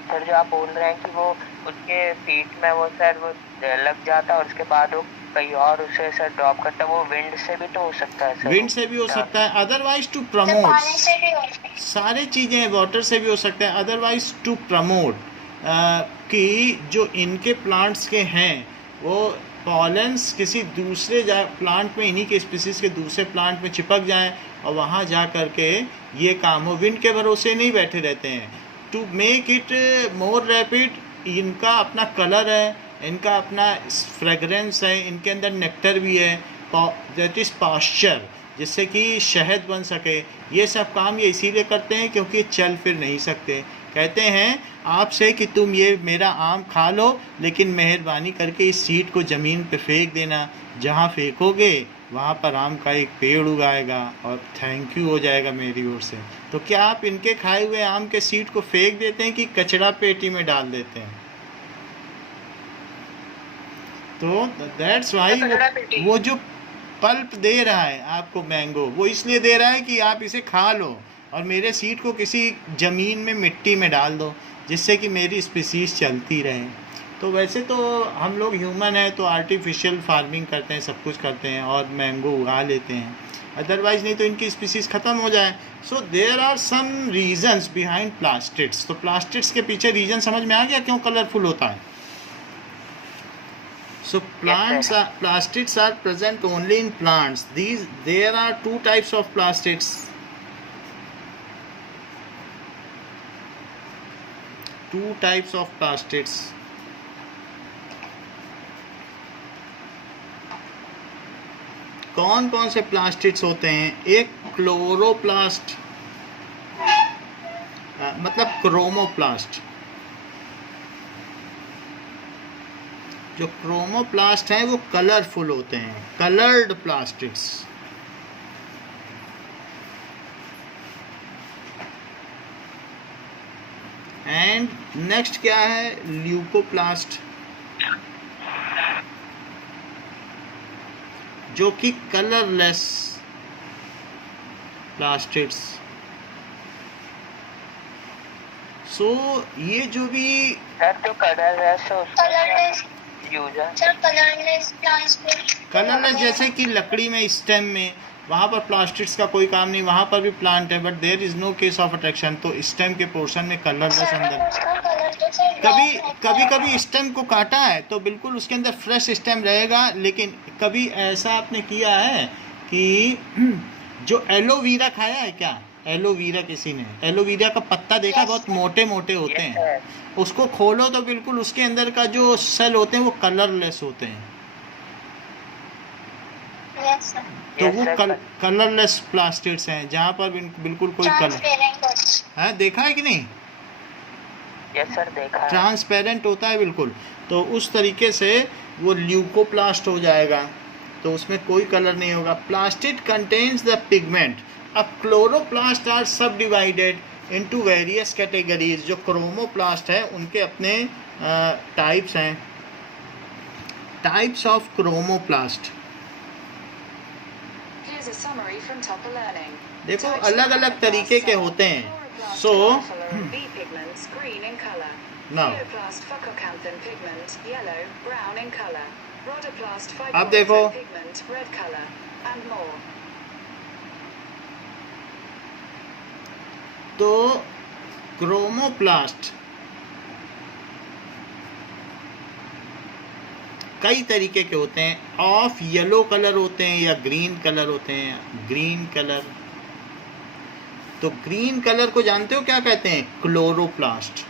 सर, जो आप बोल रहे हैं कि वो उनके फीट में वो सर वो लग जाता है और उसके बाद वो कहीं और उसे सर ड्रॉप करता है, वो विंड से भी तो हो सकता है सर। विंड से भी हो सकता है, अदरवाइज टू प्रमोट, सारी चीज़ें, वाटर से भी हो सकता है, अदरवाइज टू प्रमोट कि जो इनके प्लांट्स के हैं वो पॉलेंस किसी दूसरे प्लांट में, इन्हीं के स्पीसीज के दूसरे प्लांट में चिपक जाएं और वहाँ जा कर के ये काम हो। विंड के भरोसे नहीं बैठे रहते हैं। To make it more rapid, इनका अपना कलर है, इनका अपना फ्रेगरेंस है, इनके अंदर नेक्टर भी है, दैट इज़ पास्चर, जिससे कि शहद बन सके। ये सब काम ये इसीलिए करते हैं क्योंकि चल फिर नहीं सकते। कहते हैं आपसे कि तुम ये मेरा आम खा लो, लेकिन मेहरबानी करके इस सीड को ज़मीन पे फेंक देना, जहाँ फेंकोगे वहाँ पर आम का एक पेड़ उगाएगा और थैंक यू हो जाएगा मेरी ओर से। तो क्या आप इनके खाए हुए आम के सीड को फेंक देते हैं कि कचरा पेटी में डाल देते हैं? तो दैट्स वाई वो जो पल्प दे रहा है आपको मैंगो, वो इसलिए दे रहा है कि आप इसे खा लो और मेरे सीड को किसी ज़मीन में मिट्टी में डाल दो, जिससे कि मेरी स्पीसीज़ चलती रहे। तो वैसे तो हम लोग ह्यूमन हैं तो आर्टिफिशियल फार्मिंग करते हैं, सब कुछ करते हैं और मैंगो उगा लेते हैं, अदरवाइज़ नहीं तो इनकी स्पीसीज़ ख़त्म हो जाए। So there are some reasons behind plastids. तो प्लास्टिड्स के पीछे रीज़न समझ में आ गया क्यों कलरफुल होता है? So plastids are present only in plants. There are two types of plastids. Two types of plastids. कौन कौन से प्लास्टिड्स होते हैं? एक क्लोरोप्लास्ट, मतलब क्रोमोप्लास्ट। जो क्रोमोप्लास्ट हैं वो कलरफुल होते हैं, कलर्ड प्लास्टिड्स। एंड नेक्स्ट क्या है, ल्यूकोप्लास्ट, जो कि कलरलेस प्लास्टिड्स। सो ये जो भी सर जो कलरलेस है उसका कलरलेस यूज है? सर कलरलेस प्लास्टिक कलरलेस जैसे कि लकड़ी में, स्टेम में, वहाँ पर प्लास्टिक्स का कोई काम नहीं, वहाँ पर भी प्लांट है, but there is no case of attraction. तो स्टेम के पोर्शन में कलरलेस अंदर। उसका कलर तो सर कभी स्टेम को काटा है तो बिल्कुल उसके अंदर फ्रेश स्टेम रहेगा, लेकिन कभी ऐसा आपने किया है कि जो एलोवीरा खाया है क्या? एलोवीरा किसी ने एलोवीरा का पत्ता देखा? बहुत मोटे मोटे होते हैं, उसको खोलो तो बिल्कुल उसके अंदर का जो सेल होते हैं वो कलरलेस होते हैं। यस सर तो वो कलरलेस प्लास्टिड्स हैं, जहाँ पर बिल्कुल कोई कलर ट्रांसपेरेंट है। देखा है कि नहीं? यस सर देखा है। ट्रांसपेरेंट होता है बिल्कुल। तो उस तरीके से वो ल्यूकोप्लास्ट हो जाएगा, तो उसमें कोई कलर नहीं होगा। Plastid contains the pigment. अब क्लोरोप्लास्ट आर सब डिवाइडेड इनटू वेरियस कैटेगरीज। जो क्रोमोप्लास्ट है उनके अपने टाइप्स हैं। Types of chromoplast, Here's a summary from Topper Learning. देखो Types of अलग अलग तरीके के होते हैं। chloroplast So chlorophyllan B pigments green in color. Now. Neoplast fucocanthin pigment yellow, brown in color. Rhodoplast अब देखो। fibrosis pigment red color and more. तो क्रोमोप्लास्ट कई तरीके के होते हैं। ऑफ येलो कलर होते हैं या ग्रीन कलर होते हैं। ग्रीन कलर, तो ग्रीन कलर को जानते हो क्या कहते हैं? क्लोरोप्लास्ट।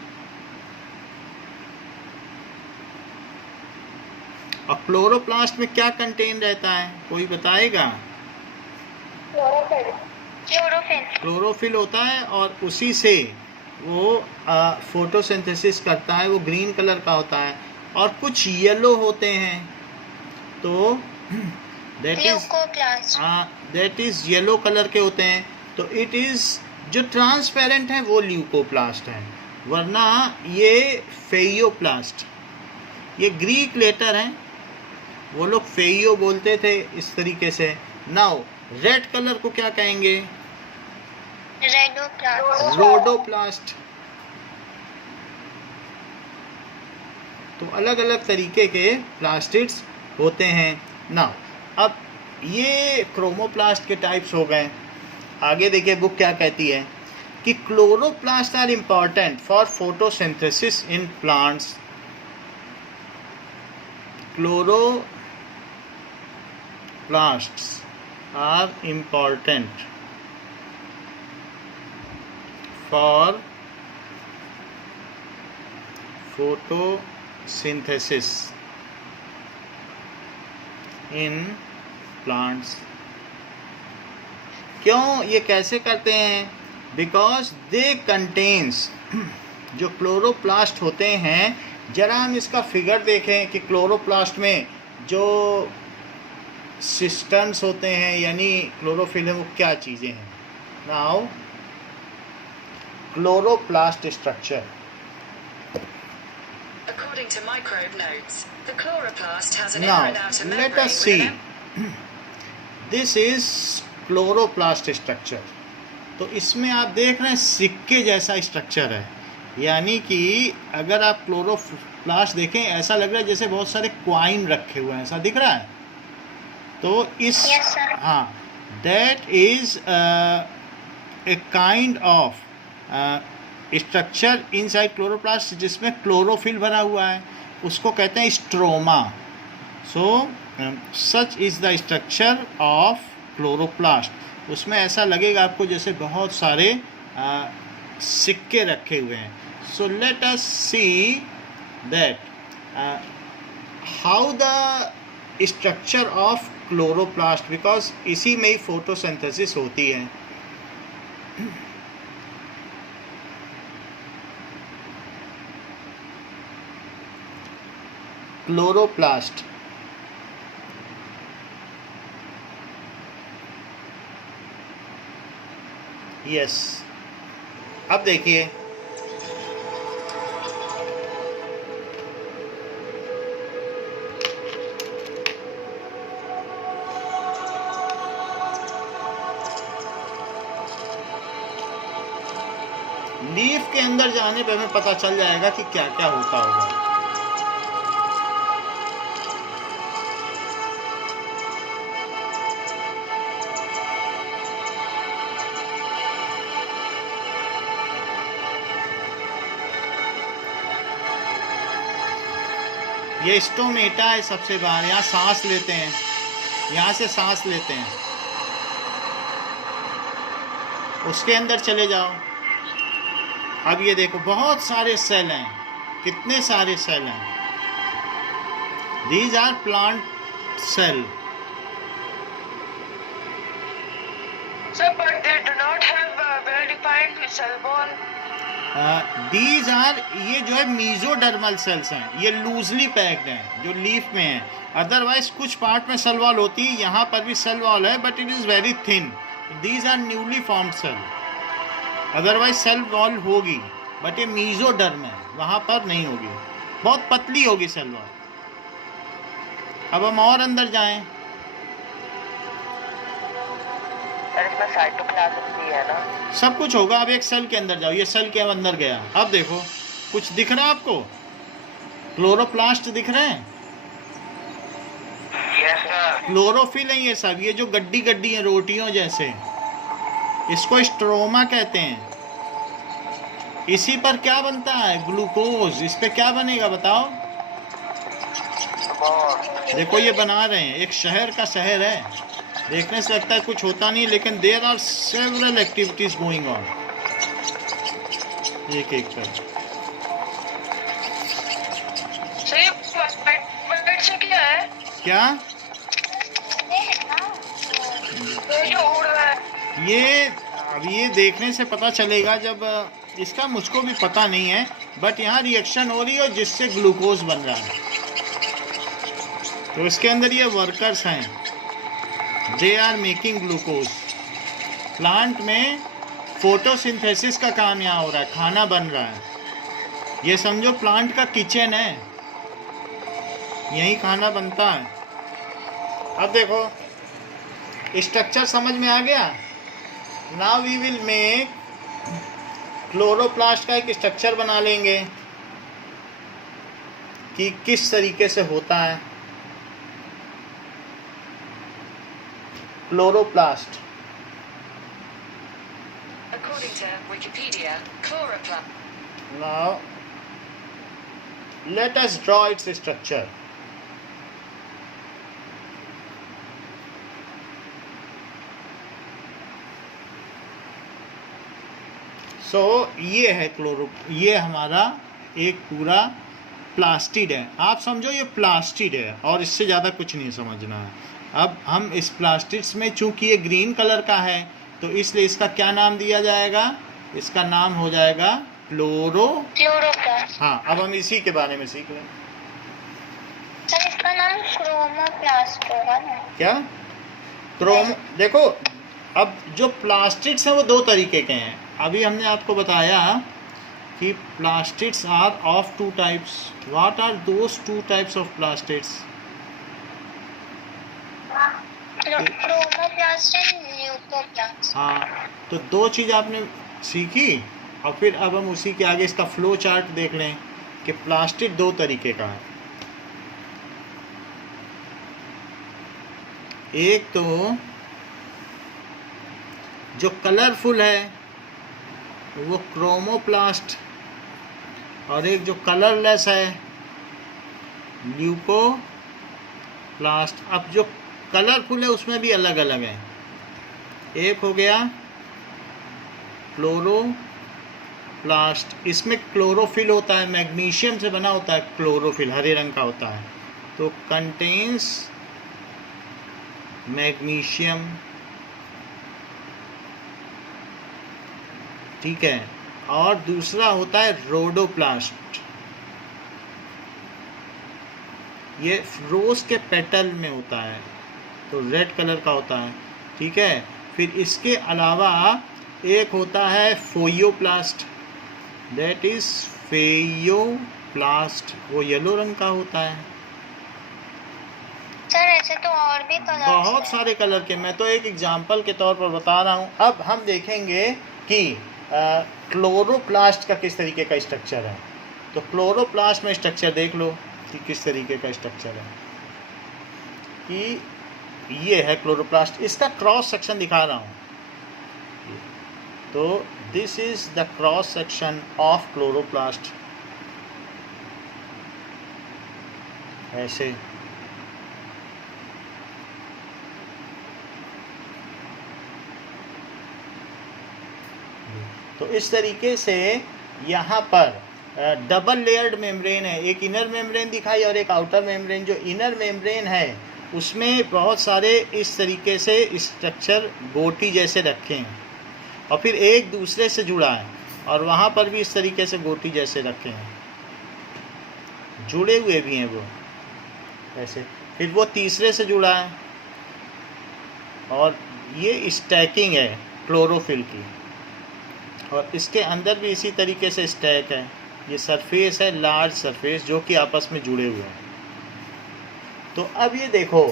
और क्लोरोप्लास्ट में क्या कंटेन रहता है, कोई बताएगा? क्लोरोफिल होता है, और उसी से वो फोटोसिंथेसिस करता है, वो ग्रीन कलर का होता है। और कुछ येलो होते हैं, तो दैट इज येलो कलर के होते हैं। तो इट इज जो ट्रांसपेरेंट है वो ल्यूकोप्लास्ट है, वरना ये फेइयोप्लास्ट, ये ग्रीक लेटर हैं, वो लोग फेइयो बोलते थे इस तरीके से। नाउ रेड कलर को क्या कहेंगे? रोडोप्लास्ट। तो अलग अलग तरीके के प्लास्टिड्स होते हैं। नाउ अब ये क्रोमोप्लास्ट के टाइप्स हो गए। आगे देखिए बुक क्या कहती है कि chloroplast are important for photosynthesis in plants. Chloroplasts are important for photosynthesis in plants। क्यों ये कैसे करते हैं? बिकॉज दे कंटेन्स, जो क्लोरोप्लास्ट होते हैं, जरा हम इसका फिगर देखें कि क्लोरोप्लास्ट में जो सिस्टम्स होते हैं यानी क्लोरोफिल है, वो क्या चीज़ें हैं। Now chloroplast structure, According to microbe notes, the chloroplast has an now inner and outer let membrane us see, with an this is chloroplast structure. तो इसमें आप देख रहे हैं सिक्के जैसा स्ट्रक्चर है, यानी कि अगर आप क्लोरोप्लास्ट देखें ऐसा लग रहा है जैसे बहुत सारे क्वाइन रखे हुए हैं, ऐसा दिख रहा है। तो इस Yes, sir. हाँ, that is a kind of structure inside chloroplast जिसमें क्लोरोफिल भरा हुआ है, उसको कहते हैं stroma. So such is the structure of chloroplast. उसमें ऐसा लगेगा आपको जैसे बहुत सारे सिक्के रखे हुए हैं। So let us see that how the structure of chloroplast, because इसी में ही फोटोसिंथेसिस होती है। Chloroplast, yes. अब देखिए लीफ के अंदर जाने पे हमें पता चल जाएगा कि क्या क्या होता होगा। ये स्टोमेटा है सबसे बाहर, यहाँ सांस लेते हैं, यहाँ से सांस लेते हैं। उसके अंदर चले जाओ। अब ये देखो बहुत सारे सेल हैं, कितने सारे सेल हैं। These are plant cell. Sir, but they do not have a well-defined cell wall. These are, ये जो है मीजोडर्मल सेल्स हैं, ये लूजली पैक्ड हैं जो लीफ में है। अदरवाइज कुछ पार्ट में सेल वॉल होती है, यहाँ पर भी सेल वॉल है but it is very thin. These are newly formed cell. Otherwise cell wall होगी बट ये मीजोडर्म है, वहाँ पर नहीं होगी, बहुत पतली होगी सेल वॉल। अब हम और अंदर जाएं। सर इसमें साइटोप्लाज्म भी है ना? सब कुछ होगा। अब एक सेल के अंदर जाओ, ये सेल के अंदर गया। अब देखो कुछ दिख रहा है आपको? क्लोरोप्लास्ट दिख रहे हैं? Yes sir. क्लोरोफिल है ये सब। ये जो गड्डी गड्डी है रोटियों जैसे, इसको स्ट्रोमा कहते हैं। इसी पर क्या बनता है? ग्लूकोज। इस पे क्या बनेगा बताओ? देखो ये बना रहे हैं, एक शहर का शहर है। देखने से लगता है कुछ होता नहीं, लेकिन there are several activities going on एक एक कर। से क्या है? क्या जो उड़ रहा है ये? अब ये देखने से पता चलेगा जब, इसका मुझको भी पता नहीं है, बट यहाँ रिएक्शन हो रही है जिससे ग्लूकोज बन रहा है। तो इसके अंदर ये वर्कर्स हैं, they are making glucose. Plant में फोटोसिंथेसिस का काम यहाँ हो रहा है, खाना बन रहा है। ये समझो प्लांट का किचन है, यही खाना बनता है। अब देखो स्ट्रक्चर समझ में आ गया। Now we will make, chloroplast का एक स्ट्रक्चर बना लेंगे कि किस तरीके से होता है chloroplast. According to Wikipedia, chloroplast. Now let us draw its structure. So ये है ये हमारा एक पूरा प्लास्टिड है। आप समझो ये प्लास्टिड है और इससे ज़्यादा कुछ नहीं समझना है। अब हम इस प्लास्टिड्स में, चूंकि ये ग्रीन कलर का है तो इसलिए इसका क्या नाम दिया जाएगा? इसका नाम हो जाएगा क्लोरोप्लास्ट। हाँ, अब हम इसी के बारे में सीख लें। सर इसका नाम क्रोमोप्लास्ट होगा ना? क्या? देखो अब जो प्लास्टिड्स हैं वो दो तरीके के हैं। अभी हमने आपको बताया कि plastids are of two types. What are those two types of plastids? Chromoplast and leucoplast. हाँ, तो दो चीज़ आपने सीखी और फिर अब हम उसी के आगे इसका फ्लो चार्ट देख लें कि प्लास्टिड दो तरीके का है। एक तो जो कलरफुल है वो क्रोमोप्लास्ट, और एक जो कलरलेस है ल्यूकोप्लास्ट। अब जो कलरफुल है उसमें भी अलग अलग है। एक हो गया क्लोरोप्लास्ट, इसमें क्लोरोफिल होता है, मैग्नीशियम से बना होता है क्लोरोफिल, हरे रंग का होता है, तो कंटेन्स मैग्नीशियम, ठीक है। और दूसरा होता है रोडोप्लास्ट, ये रोज के पेटल में होता है तो रेड कलर का होता है, ठीक है। फिर इसके अलावा एक होता है फोयोप्लास्ट, दैट इज फेयोप्लास्ट, वो येलो रंग का होता है। सर ऐसे तो और भी कलर, बहुत सारे कलर के, मैं तो एक एग्जाम्पल के तौर पर बता रहा हूँ। अब हम देखेंगे कि क्लोरोप्लास्ट का किस तरीके का स्ट्रक्चर है। तो क्लोरोप्लास्ट में स्ट्रक्चर देख लो कि किस तरीके का स्ट्रक्चर है, कि ये है क्लोरोप्लास्ट। इसका क्रॉस सेक्शन दिखा रहा हूँ। तो this is the cross section of chloroplast, ऐसे। तो इस तरीके से यहाँ पर डबल लेयर्ड मेम्ब्रेन है, एक इनर मेम्ब्रेन दिखाई और एक आउटर मेम्ब्रेन। जो इनर मेम्ब्रेन है उसमें बहुत सारे इस तरीके से स्ट्रक्चर गोटी जैसे रखे हैं और फिर एक दूसरे से जुड़ा है, और वहाँ पर भी इस तरीके से गोटी जैसे रखे हैं, जुड़े हुए भी हैं वो ऐसे। फिर वो तीसरे से जुड़ा है, और ये स्टैकिंग है क्लोरोफिल की, और इसके अंदर भी इसी तरीके से स्टैक है। ये सरफेस है, लार्ज सरफेस, जो कि आपस में जुड़े हुए हैं। तो अब ये देखो,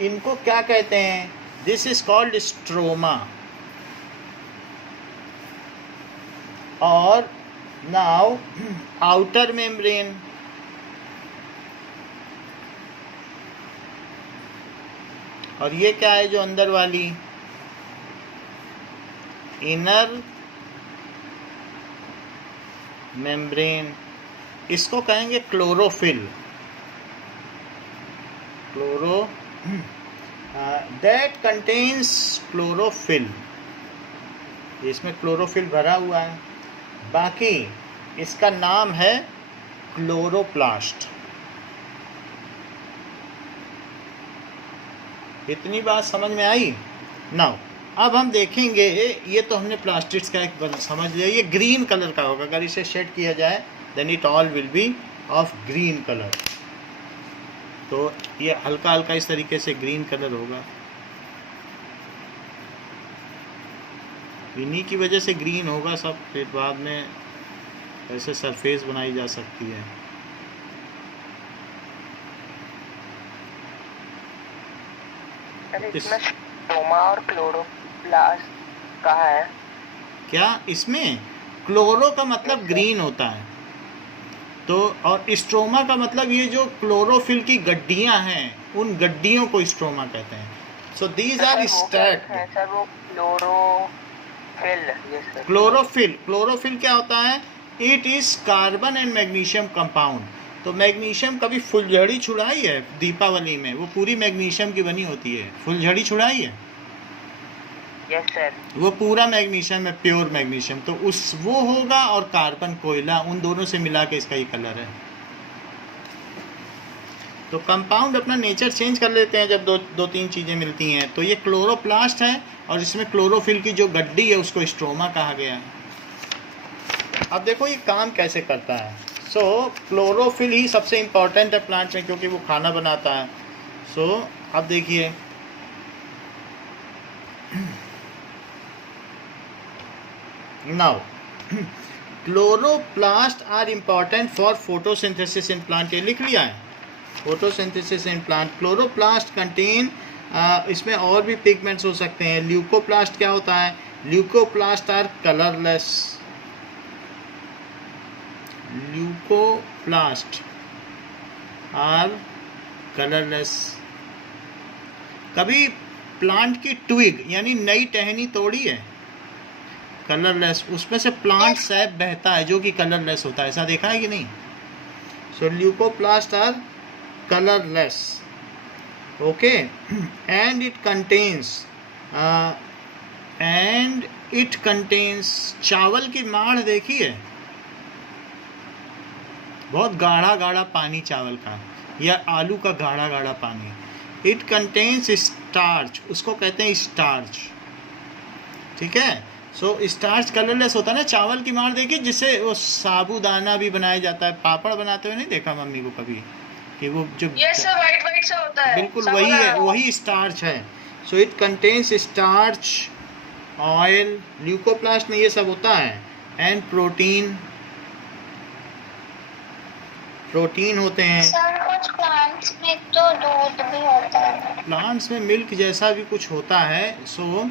इनको क्या कहते हैं? This is called stroma. और नाउ आउटर मेम्ब्रेन, और ये क्या है जो अंदर वाली? Inner membrane. इसको कहेंगे क्लोरोफिल। That contains chlorophyll. इसमें क्लोरोफिल भरा हुआ है। बाकी इसका नाम है क्लोरोप्लास्ट। इतनी बात समझ में आई? नाउ अब हम देखेंगे, ये तो हमने प्लास्टिक्स का एक समझ लिया, ये ग्रीन कलर का होगा। अगर इसे शेड किया जाए then it all will be of green colour. तो ये हल्का हल्का इस तरीके से ग्रीन कलर होगा। इन्हीं की वजह से ग्रीन होगा सब, फिर बाद में ऐसे सरफेस बनाई जा सकती है। इसमें स्ट्रोमा और क्लोरोप्लास्ट कहाँ है? क्या इसमें? क्लोरो का मतलब ग्रीन होता है, तो और स्ट्रोमा का मतलब ये जो क्लोरोफिल की गड्डियां हैं, उन गड्डियों को स्ट्रोमा कहते हैं। So these are stacked. Sir वो क्लोरोफिल क्या होता है? It is carbon and magnesium compound. तो मैग्नीशियम कभी फुलझड़ी छुड़ाई है दीपावली में? वो पूरी मैग्नीशियम की बनी होती है। फुलझड़ी छुड़ाई है? Yes sir. वो पूरा मैग्नीशियम है, प्योर मैग्नीशियम। तो उस वो होगा, और कार्बन, कोयला, उन दोनों से मिला के इसका ये कलर है। तो कंपाउंड अपना नेचर चेंज कर लेते हैं जब दो तीन चीज़ें मिलती हैं। तो ये क्लोरोप्लास्ट है, और इसमें क्लोरोफिल की जो गड्डी है उसको स्ट्रोमा कहा गया है। अब देखो ये काम कैसे करता है। सो क्लोरोफिल ही सबसे इम्पॉर्टेंट है प्लांट में, क्योंकि वो खाना बनाता है। सो अब देखिए, now chloroplast are important for photosynthesis in plant. ये लिख लिया है, photosynthesis in plant. Chloroplast contain, इसमें और भी पिगमेंट्स हो सकते हैं। ल्यूकोप्लास्ट क्या होता है? Leucoplast are colourless. Leucoplast are colourless. कभी प्लांट की ट्विग यानी नई टहनी तोड़ी है? कलरलेस। उसमें से प्लांट सैप बहता है जो कि कलरलेस होता है, ऐसा देखा है कि नहीं? So leucoplast are colourless, okay. And it contains चावल की माड़ देखी है? बहुत गाढ़ा गाढ़ा पानी चावल का, या आलू का गाढ़ा गाढ़ा पानी। इट कंटेन्स स्टार्च, उसको कहते हैं स्टार्च, ठीक है। सो स्टार्च कलरलेस होता है ना। चावल की माड़ देखिए, जिससे वो साबूदाना भी बनाया जाता है। पापड़ बनाते हुए नहीं देखा मम्मी को कभी, कि वो जो वाइट वाइट सा होता है, बिल्कुल वही है, वही स्टार्च है। So it contains starch, oil, leucoplast में ये सब होता है, एंड प्रोटीन। प्रोटीन होते हैं। सर कुछ प्लांट्स में तो दूध भी होता है। प्लांट्स में मिल्क जैसा भी कुछ होता है, so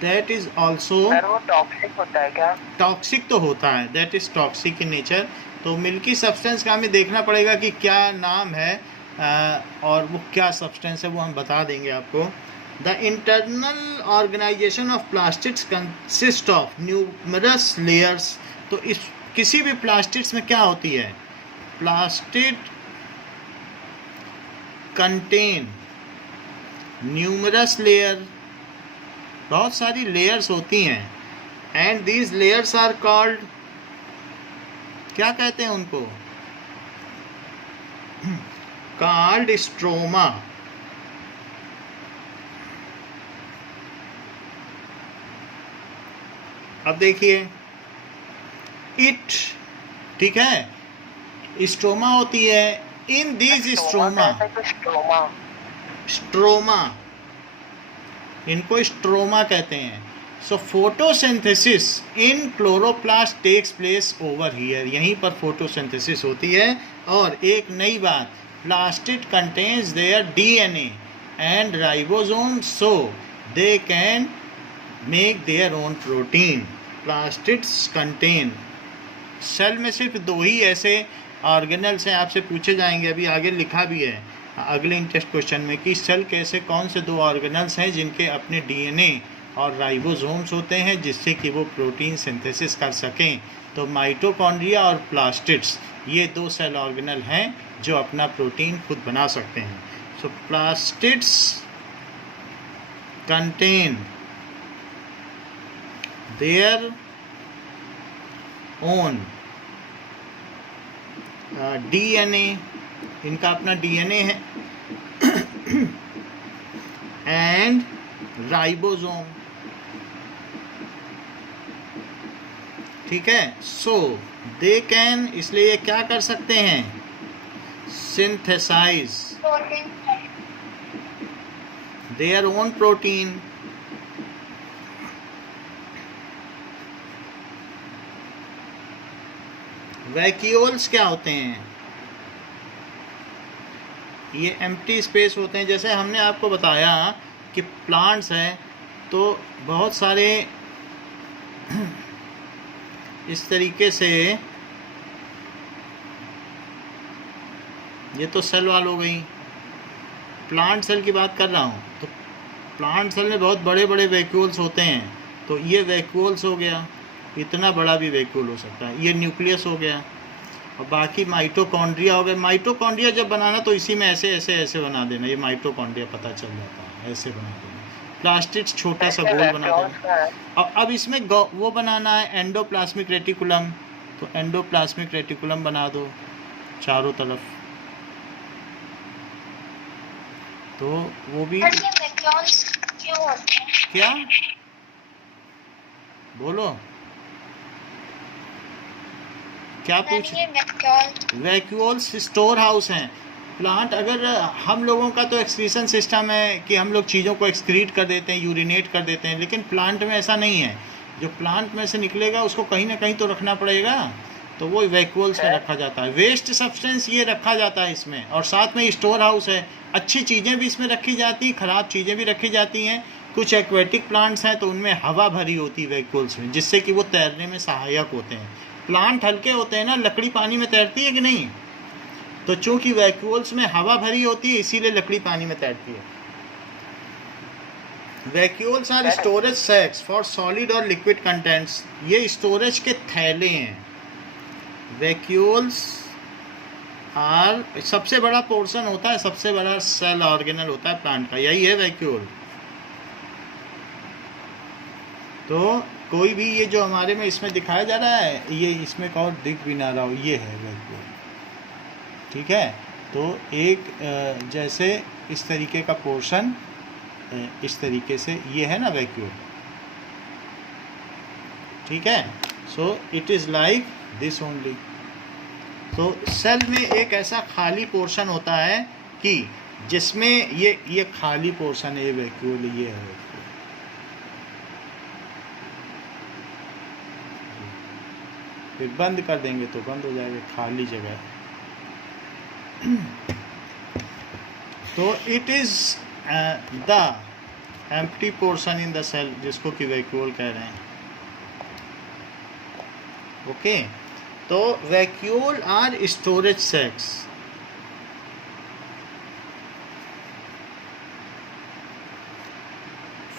that is also sir वो टॉक्सिक होता है क्या? टॉक्सिक तो होता है, that is toxic in nature. तो मिल्की सब्सटेंस का हमें देखना पड़ेगा कि क्या नाम है और वो क्या सब्सटेंस है, वो हम बता देंगे आपको। The internal organisation of plastics consist of numerous layers. तो इस किसी भी प्लास्टिक्स में क्या होती है, प्लास्टिक कंटेन न्यूमरस लेयर, बहुत सारी लेयर्स होती हैं। And these layers are called, क्या कहते हैं उनको, कॉल्ड स्ट्रोमा। अब देखिए इट, ठीक है, स्ट्रोमा होती है। इन दीज स्ट्रोमा, स्ट्रोमा, इनको स्ट्रोमा कहते हैं। So photosynthesis in chloroplast takes place over here, यहीं पर फोटोसिंथेसिस होती है। और एक नई बात, plastid contains their DNA and ribosome so they can make their own protein. Plastids contain, cell में सिर्फ दो ही ऐसे ऑर्गेनल्स हैं, आपसे पूछे जाएंगे, अभी आगे लिखा भी है अगले टेस्ट क्वेश्चन में कि सेल कैसे, कौन से दो ऑर्गेनल्स हैं जिनके अपने डीएनए और राइबोसोम्स होते हैं जिससे कि वो प्रोटीन सिंथेसिस कर सकें। तो माइटोकॉन्ड्रिया और प्लास्टिड्स, ये दो सेल ऑर्गेनल हैं जो अपना प्रोटीन खुद बना सकते हैं। So plastids contain their own DNA, इनका अपना डीएनए है, एंड राइबोसोम, ठीक है। सो दे कैन, इसलिए ये क्या कर सकते हैं, synthesize protein their own protein. Vacuoles क्या होते हैं, ये एम्प्टी स्पेस होते हैं। जैसे हमने आपको बताया कि प्लांट्स हैं तो बहुत सारे इस तरीके से, ये तो सेल वाल हो गई, प्लांट सेल की बात कर रहा हूँ। तो प्लांट सेल में बहुत बड़े बड़े वैक्यूल्स होते हैं, तो ये वैक्यूल्स हो गया, इतना बड़ा भी वैक्यूल हो सकता है, ये न्यूक्लियस हो गया। और बाकी माइटोकॉन्ड्रिया हो गए। माइटोकॉन्ड्रिया जब बनाना तो इसी में ऐसे ऐसे ऐसे बना देना, ये माइटोकॉन्ड्रिया पता चल जाता है, ऐसे बना देना। प्लास्टिक छोटा सा गोल बना देना। और अब इसमें वो बनाना है एंडोप्लाज्मिक रेटिकुलम, तो एंडोप्लाज्मिक रेटिकुलम बना दो चारों तरफ, तो वो भी वैक्यूल्स क्यों होते हैं? क्या बोलो, क्या पूछ, वैक्यूल्स स्टोर हाउस हैं। प्लांट, अगर हम लोगों का तो एक्सक्रीशन सिस्टम है कि हम लोग चीज़ों को एक्सक्रीट कर देते हैं, यूरिनेट कर देते हैं, लेकिन प्लांट में ऐसा नहीं है। जो प्लांट में से निकलेगा उसको कहीं ना कहीं तो रखना पड़ेगा, तो वो वैक्यूल्स में रखा जाता है। वेस्ट सब्सटेंस ये रखा जाता है इसमें, और साथ में स्टोर हाउस है। अच्छी चीज़ें भी इसमें रखी जाती हैं, ख़राब चीज़ें भी रखी जाती हैं। कुछ एक्वेटिक प्लांट्स हैं तो उनमें हवा भरी होती है वैक्यूल्स में, जिससे कि वो तैरने में सहायक होते हैं। प्लांट हल्के होते हैं ना, लकड़ी पानी में तैरती है कि नहीं, तो चूंकि वैक्यूल्स में हवा भरी होती है इसीलिए लकड़ी पानी में तैरती है। Vacuoles are storage sacs for solid और लिक्विड कंटेंट्स, ये स्टोरेज के थैले हैं। वैक्यूल्स आर, सबसे बड़ा पोर्शन होता है, सबसे बड़ा सेल ऑर्गेनल होता है प्लांट का, यही है वैक्यूल। तो कोई भी ये जो हमारे में इसमें दिखाया जा रहा है, ये इसमें और दिख भी ना रहा हो, ये है वैक्यूल, ठीक है। तो एक जैसे इस तरीके का पोर्शन, इस तरीके से ये है ना वैक्यूल, ठीक है। So it is like this only. तो सेल में एक ऐसा खाली पोर्शन होता है कि जिसमें ये खाली पोर्शन है, ये वैक्यूल, ये है वैक्यूल। फिर बंद कर देंगे तो बंद हो जाएगा, खाली जगह। तो it is the empty portion in the cell, जिसको कि वैक्यूल कह रहे हैं। ओके, तो vacuole are storage sacs.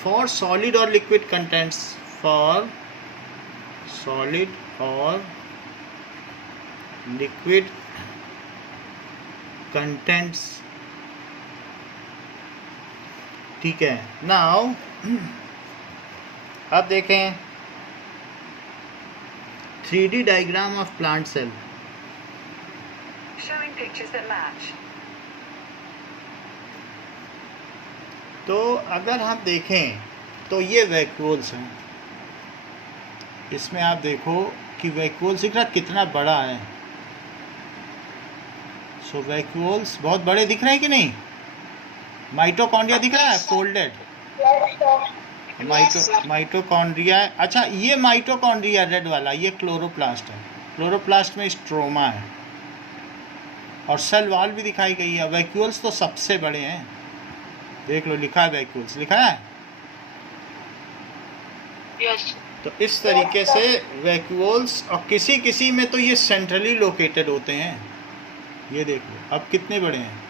For solid और लिक्विड कंटेंट्स, फॉर सॉलिड और लिक्विड कंटेंट्स, ठीक है। नाउ अब देखें 3D diagram of plant cell. Showing pictures that match. तो अगर हम देखें तो ये वैक्यूल्स हैं, इसमें आप देखो कि वैक्यूल्स दिख रहा कितना बड़ा है। सो वैक्यूल्स बहुत बड़े दिख रहे हैं कि नहीं? माइटोकॉन्ड्रिया दिख रहा है फोल्डेड, माइटोकॉन्ड्रिया। अच्छा, ये माइटोकॉन्ड्रिया रेड वाला, ये क्लोरोप्लास्ट है। क्लोरोप्लास्ट में स्ट्रोमा है और सेल वॉल भी दिखाई गई है। वैक्यूल्स तो सबसे बड़े हैं, देख लो, लिखा है वैक्यूल्स, लिखा है। तो इस तरीके से वैक्यूल्स, और किसी किसी में तो ये सेंट्रली लोकेटेड होते हैं। ये देख लो अब कितने बड़े हैं।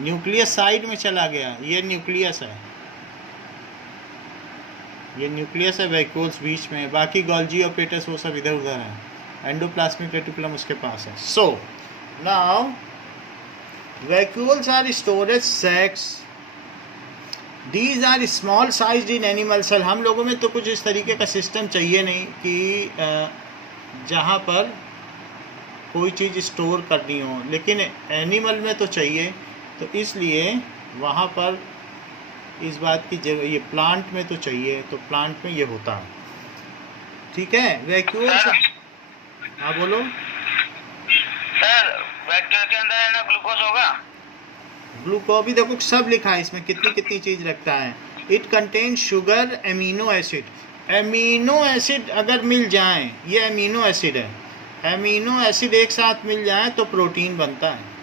न्यूक्लियस साइड में चला गया, ये न्यूक्लियस है, ये न्यूक्लियस है, वैक्यूल्स बीच में, बाकी गोल्जी और पेटस वो सब इधर उधर है। एंडोप्लाज्मिक रेटिकुलम उसके पास है। So now vacuoles are storage sacs, these are small size in animal cell. हम लोगों में तो कुछ इस तरीके का सिस्टम चाहिए नहीं कि जहाँ पर कोई चीज़ स्टोर करनी हो, लेकिन एनिमल में तो चाहिए। तो इसलिए वहाँ पर इस बात की जगह, ये प्लांट में तो चाहिए, तो प्लांट में ये होता है, ठीक है। वैक्यूल्स, हाँ बोलो सर, वैक्यूल के अंदर है ना ग्लूकोज होगा? ग्लूकोज भी देखो सब लिखा है इसमें, कितनी कितनी चीज़ रखता है। It contain sugar, amino acid. Amino acid अगर मिल जाए, ये एमिनो एसिड है, एमिनो एसिड एक साथ मिल जाए तो प्रोटीन बनता है।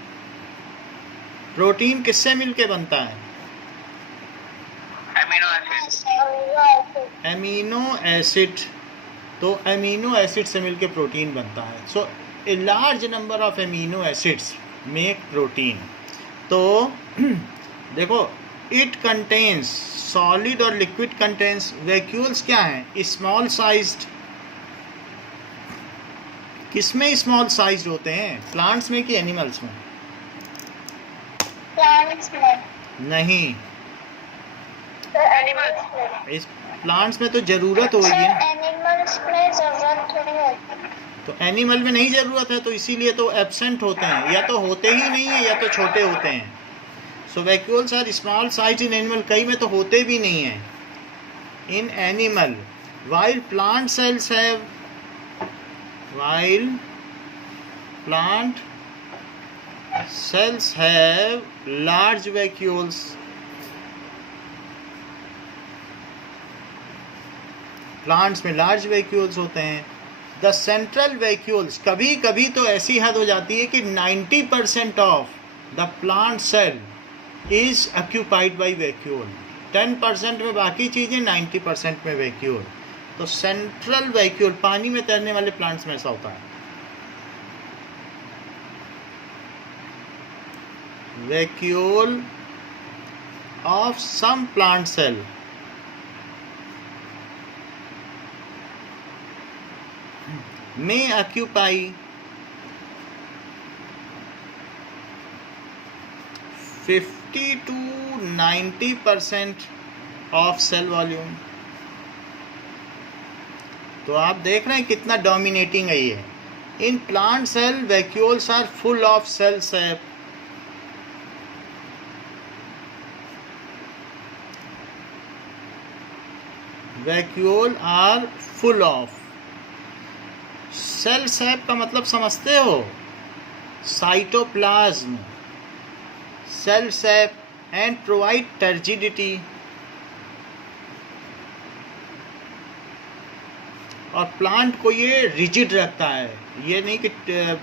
प्रोटीन किससे मिलके बनता है? Amino acid. एमिनो एसिड, तो एमिनो एसिड से मिलके प्रोटीन बनता है। So a large number of amino acids make protein. तो देखो, इट कंटेन्स सॉलिड और लिक्विड कंटेन्स। वैक्यूल्स क्या हैं? Small sized. किसमें स्मॉल साइज्ड होते हैं? प्लांट्स में कि एनिमल्स में? प्लांट्स में नहीं, एनिमल्स। इस प्लांट्स में तो ज़रूरत होगी ना। एनिमल्स में जरूरत थोड़ी होती। तो एनिमल में नहीं ज़रूरत है, तो इसीलिए तो एब्सेंट होते हैं, या तो होते ही नहीं है या तो छोटे होते हैं। So vacuoles are small size in animal, कई में तो होते भी नहीं हैं in animal. While plant cells have, while plant cells have large vacuoles, plants में लार्ज वैक्यूल्स होते हैं। द सेंट्रल वैक्यूल्स, कभी कभी तो ऐसी हद हो जाती है कि 90% of the plant cell is occupied by vacuole. 10% में बाकी चीज़ें, 90% में वैक्यूल। तो सेंट्रल वैक्यूल, पानी में तैरने वाले प्लांट्स में ऐसा होता है। Vacuole of some plant cell में occupy 50 to 90% of cell volume. तो आप देख रहे हैं कितना डोमिनेटिंग है ये। In plant cell vacuoles are full of cell sap. Vacuole are full of cell sap का मतलब समझते हो? Cytoplasm, cell sap, and provide turgidity. और प्लांट को ये रिजिड रखता है, ये नहीं कि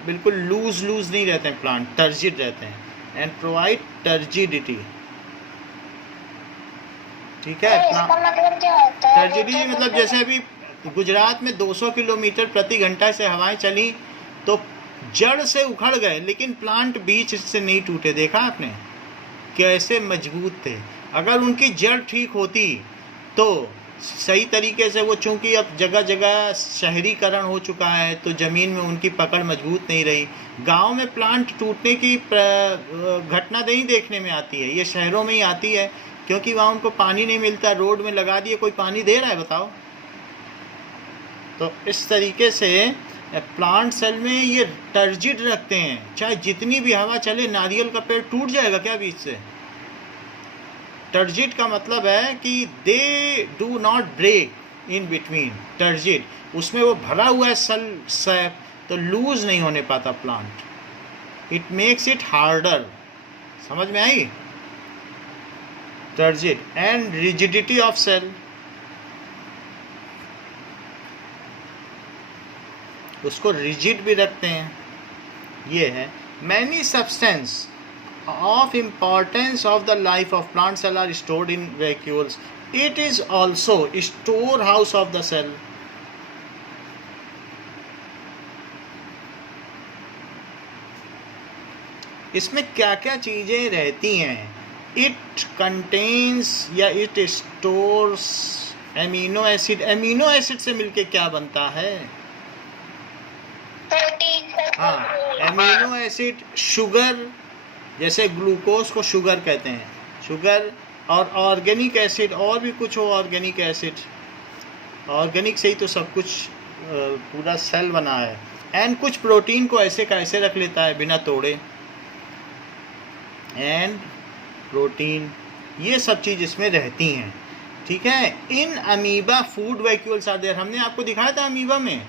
बिल्कुल लूज नहीं रहते हैं, प्लांट टर्जिड रहते हैं, एंड प्रोवाइड टर्जिडिटी। ठीक है, इसका मतलब क्या होता है? टर्जिडिटी मतलब जैसे अभी गुजरात में 200 किलोमीटर प्रति घंटा से हवाएं चली तो जड़ से उखड़ गए, लेकिन प्लांट बीच से नहीं टूटे। देखा आपने कैसे मजबूत थे। अगर उनकी जड़ ठीक होती तो सही तरीके से वो, चूंकि अब जगह जगह शहरीकरण हो चुका है तो ज़मीन में उनकी पकड़ मजबूत नहीं रही। गांव में प्लांट टूटने की घटना नहीं देखने में आती है, ये शहरों में ही आती है, क्योंकि वहाँ उनको पानी नहीं मिलता। रोड में लगा दिए, कोई पानी दे रहा है बताओ? तो इस तरीके से प्लांट सेल में ये टर्जिड रखते हैं, चाहे जितनी भी हवा चले। नारियल का पेड़ टूट जाएगा क्या बीच से? टर्जिड का मतलब है कि they do not break in between. Turgid, उसमें वो भरा हुआ है सेल सैप, तो लूज नहीं होने पाता plant. It makes it harder. समझ में आई? Turgid and rigidity of cell, उसको रिजिड भी रखते हैं। ये है many substance of importance of the life of plant cell are stored in vacuoles. It is also storehouse of the cell. इसमें क्या क्या चीजें रहती हैं? It contains या it stores amino acid. amino acid से मिलके क्या बनता है? प्रोटीन। हाँ, amino acid, शुगर, जैसे ग्लूकोज को शुगर कहते हैं, शुगर, और ऑर्गेनिक एसिड, और भी कुछ हो ऑर्गेनिक एसिड। ऑर्गेनिक से ही तो सब कुछ पूरा सेल बना है। एंड कुछ प्रोटीन को ऐसे का ऐसे रख लेता है बिना तोड़े। एंड प्रोटीन, ये सब चीज़ इसमें रहती हैं। ठीक है। In amoeba food vacuoles are there. हमने आपको दिखाया था अमीबा में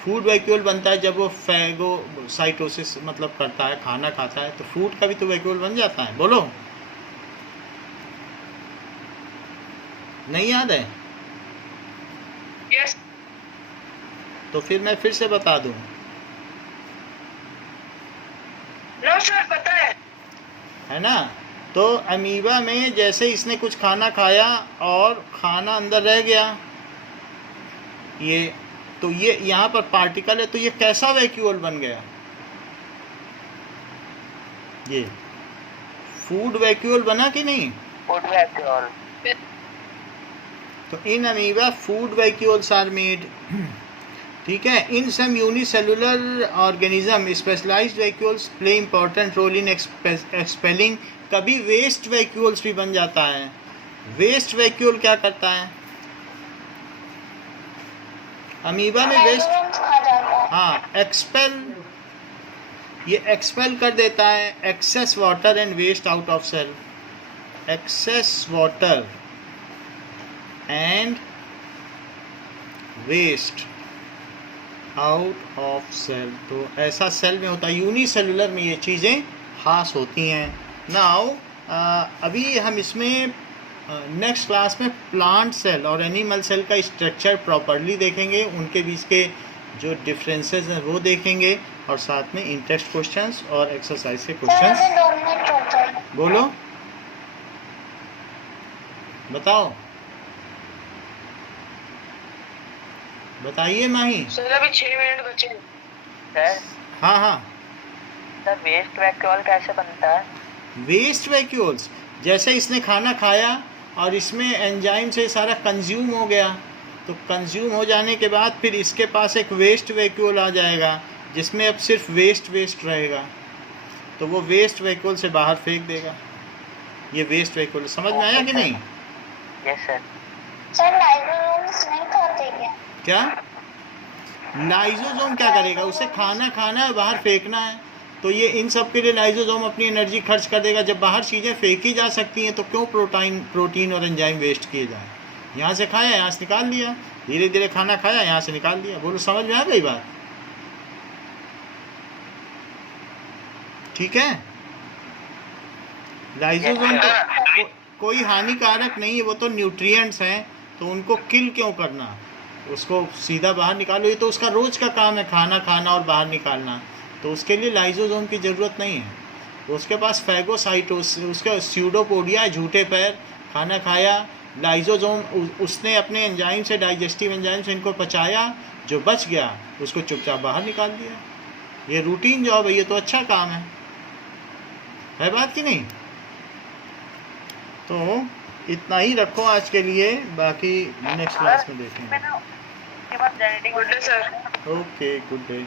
फूड वैक्यूल बनता है जब वो फैगोसाइटोसिस मतलब करता है, खाना खाता है, तो फूड का भी तो वैक्यूल बन जाता है। बोलो, नहीं याद है? यस। तो फिर मैं फिर से बता दूं। नो सर, पता है ना? तो अमीबा में जैसे इसने कुछ खाना खाया और खाना अंदर रह गया, ये तो ये यहाँ पर पार्टिकल है, तो ये कैसा वैक्यूल बन गया? ये फूड वैक्यूल बना कि नहीं? Food vacuole. तो in amoeba food vacuoles are made. ठीक है। In some unicellular organism specialized vacuoles play important role in expelling. कभी वेस्ट वैक्यूल्स भी बन जाता है। वेस्ट वैक्यूल क्या करता है? अमीबा में वेस्ट, हाँ, एक्सपेल, ये एक्सपेल कर देता है excess water and waste out of cell. Excess water and waste out of cell. तो ऐसा सेल में होता है, यूनिसेलुलर में ये चीज़ें खास होती हैं। नाउ अभी हम इसमें नेक्स्ट क्लास में प्लांट सेल और एनिमल सेल का स्ट्रक्चर प्रॉपर्ली देखेंगे, उनके बीच के जो डिफरेंसेस हैं वो देखेंगे, और साथ में इन टेक्स्ट क्वेश्चंस और एक्सरसाइज के क्वेश्चंस। बोलो, बताओ, बताइए माही। सर अभी 6 मिनट बचे सर। हाँ हाँ सर, वेस्ट वैक्यूल कैसे बनता है? वेस्ट वैक्यूल्स, जैसे इसने खाना खाया और इसमें एंजाइम से सारा कंज्यूम हो गया, तो कंज्यूम हो जाने के बाद फिर इसके पास एक वेस्ट वैक्यूल आ जाएगा जिसमें अब सिर्फ वेस्ट रहेगा, तो वो वेस्ट वैक्यूल से बाहर फेंक देगा। ये वेस्ट वैक्यूल, समझ में आया कि नहीं? Yes sir. सर लाइसोसोम्स नहीं खाते क्या? लाइसोसोम क्या करेगा? उसे खाना है, बाहर फेंकना है, तो ये इन सब के लिए लाइसोसोम अपनी एनर्जी खर्च कर देगा। जब बाहर चीज़ें फेंकी जा सकती हैं तो क्यों प्रोटीन और एंजाइम वेस्ट किए जाए? यहाँ से खाया, यहाँ से निकाल लिया, धीरे धीरे खाना खाया, यहाँ से निकाल दिया। बोलो, समझ में आ गई बात? ठीक है। लाइसोसोम तो कोई हानिकारक नहीं है, वो तो न्यूट्रिएंट्स हैं, तो उनको किल क्यों करना? उसको सीधा बाहर निकालो, ये तो उसका रोज का काम है, खाना खाना और बाहर निकालना, तो उसके लिए लाइजोसोम की ज़रूरत नहीं है। तो उसके पास फैगोसाइटोस, उसका स्यूडोपोडिया, झूठे पैर, खाना खाया, लाइजोसोम उसने अपने एंजाइम से, डाइजेस्टिव एंजाइम से इनको पचाया, जो बच गया उसको चुपचाप बाहर निकाल दिया। ये रूटीन जॉब है, ये तो अच्छा काम है बात कि नहीं? तो इतना ही रखो आज के लिए, बाकी नेक्स्ट क्लास में देखेंगे। उसके बाद जेनेटिक ओके, गुड डे।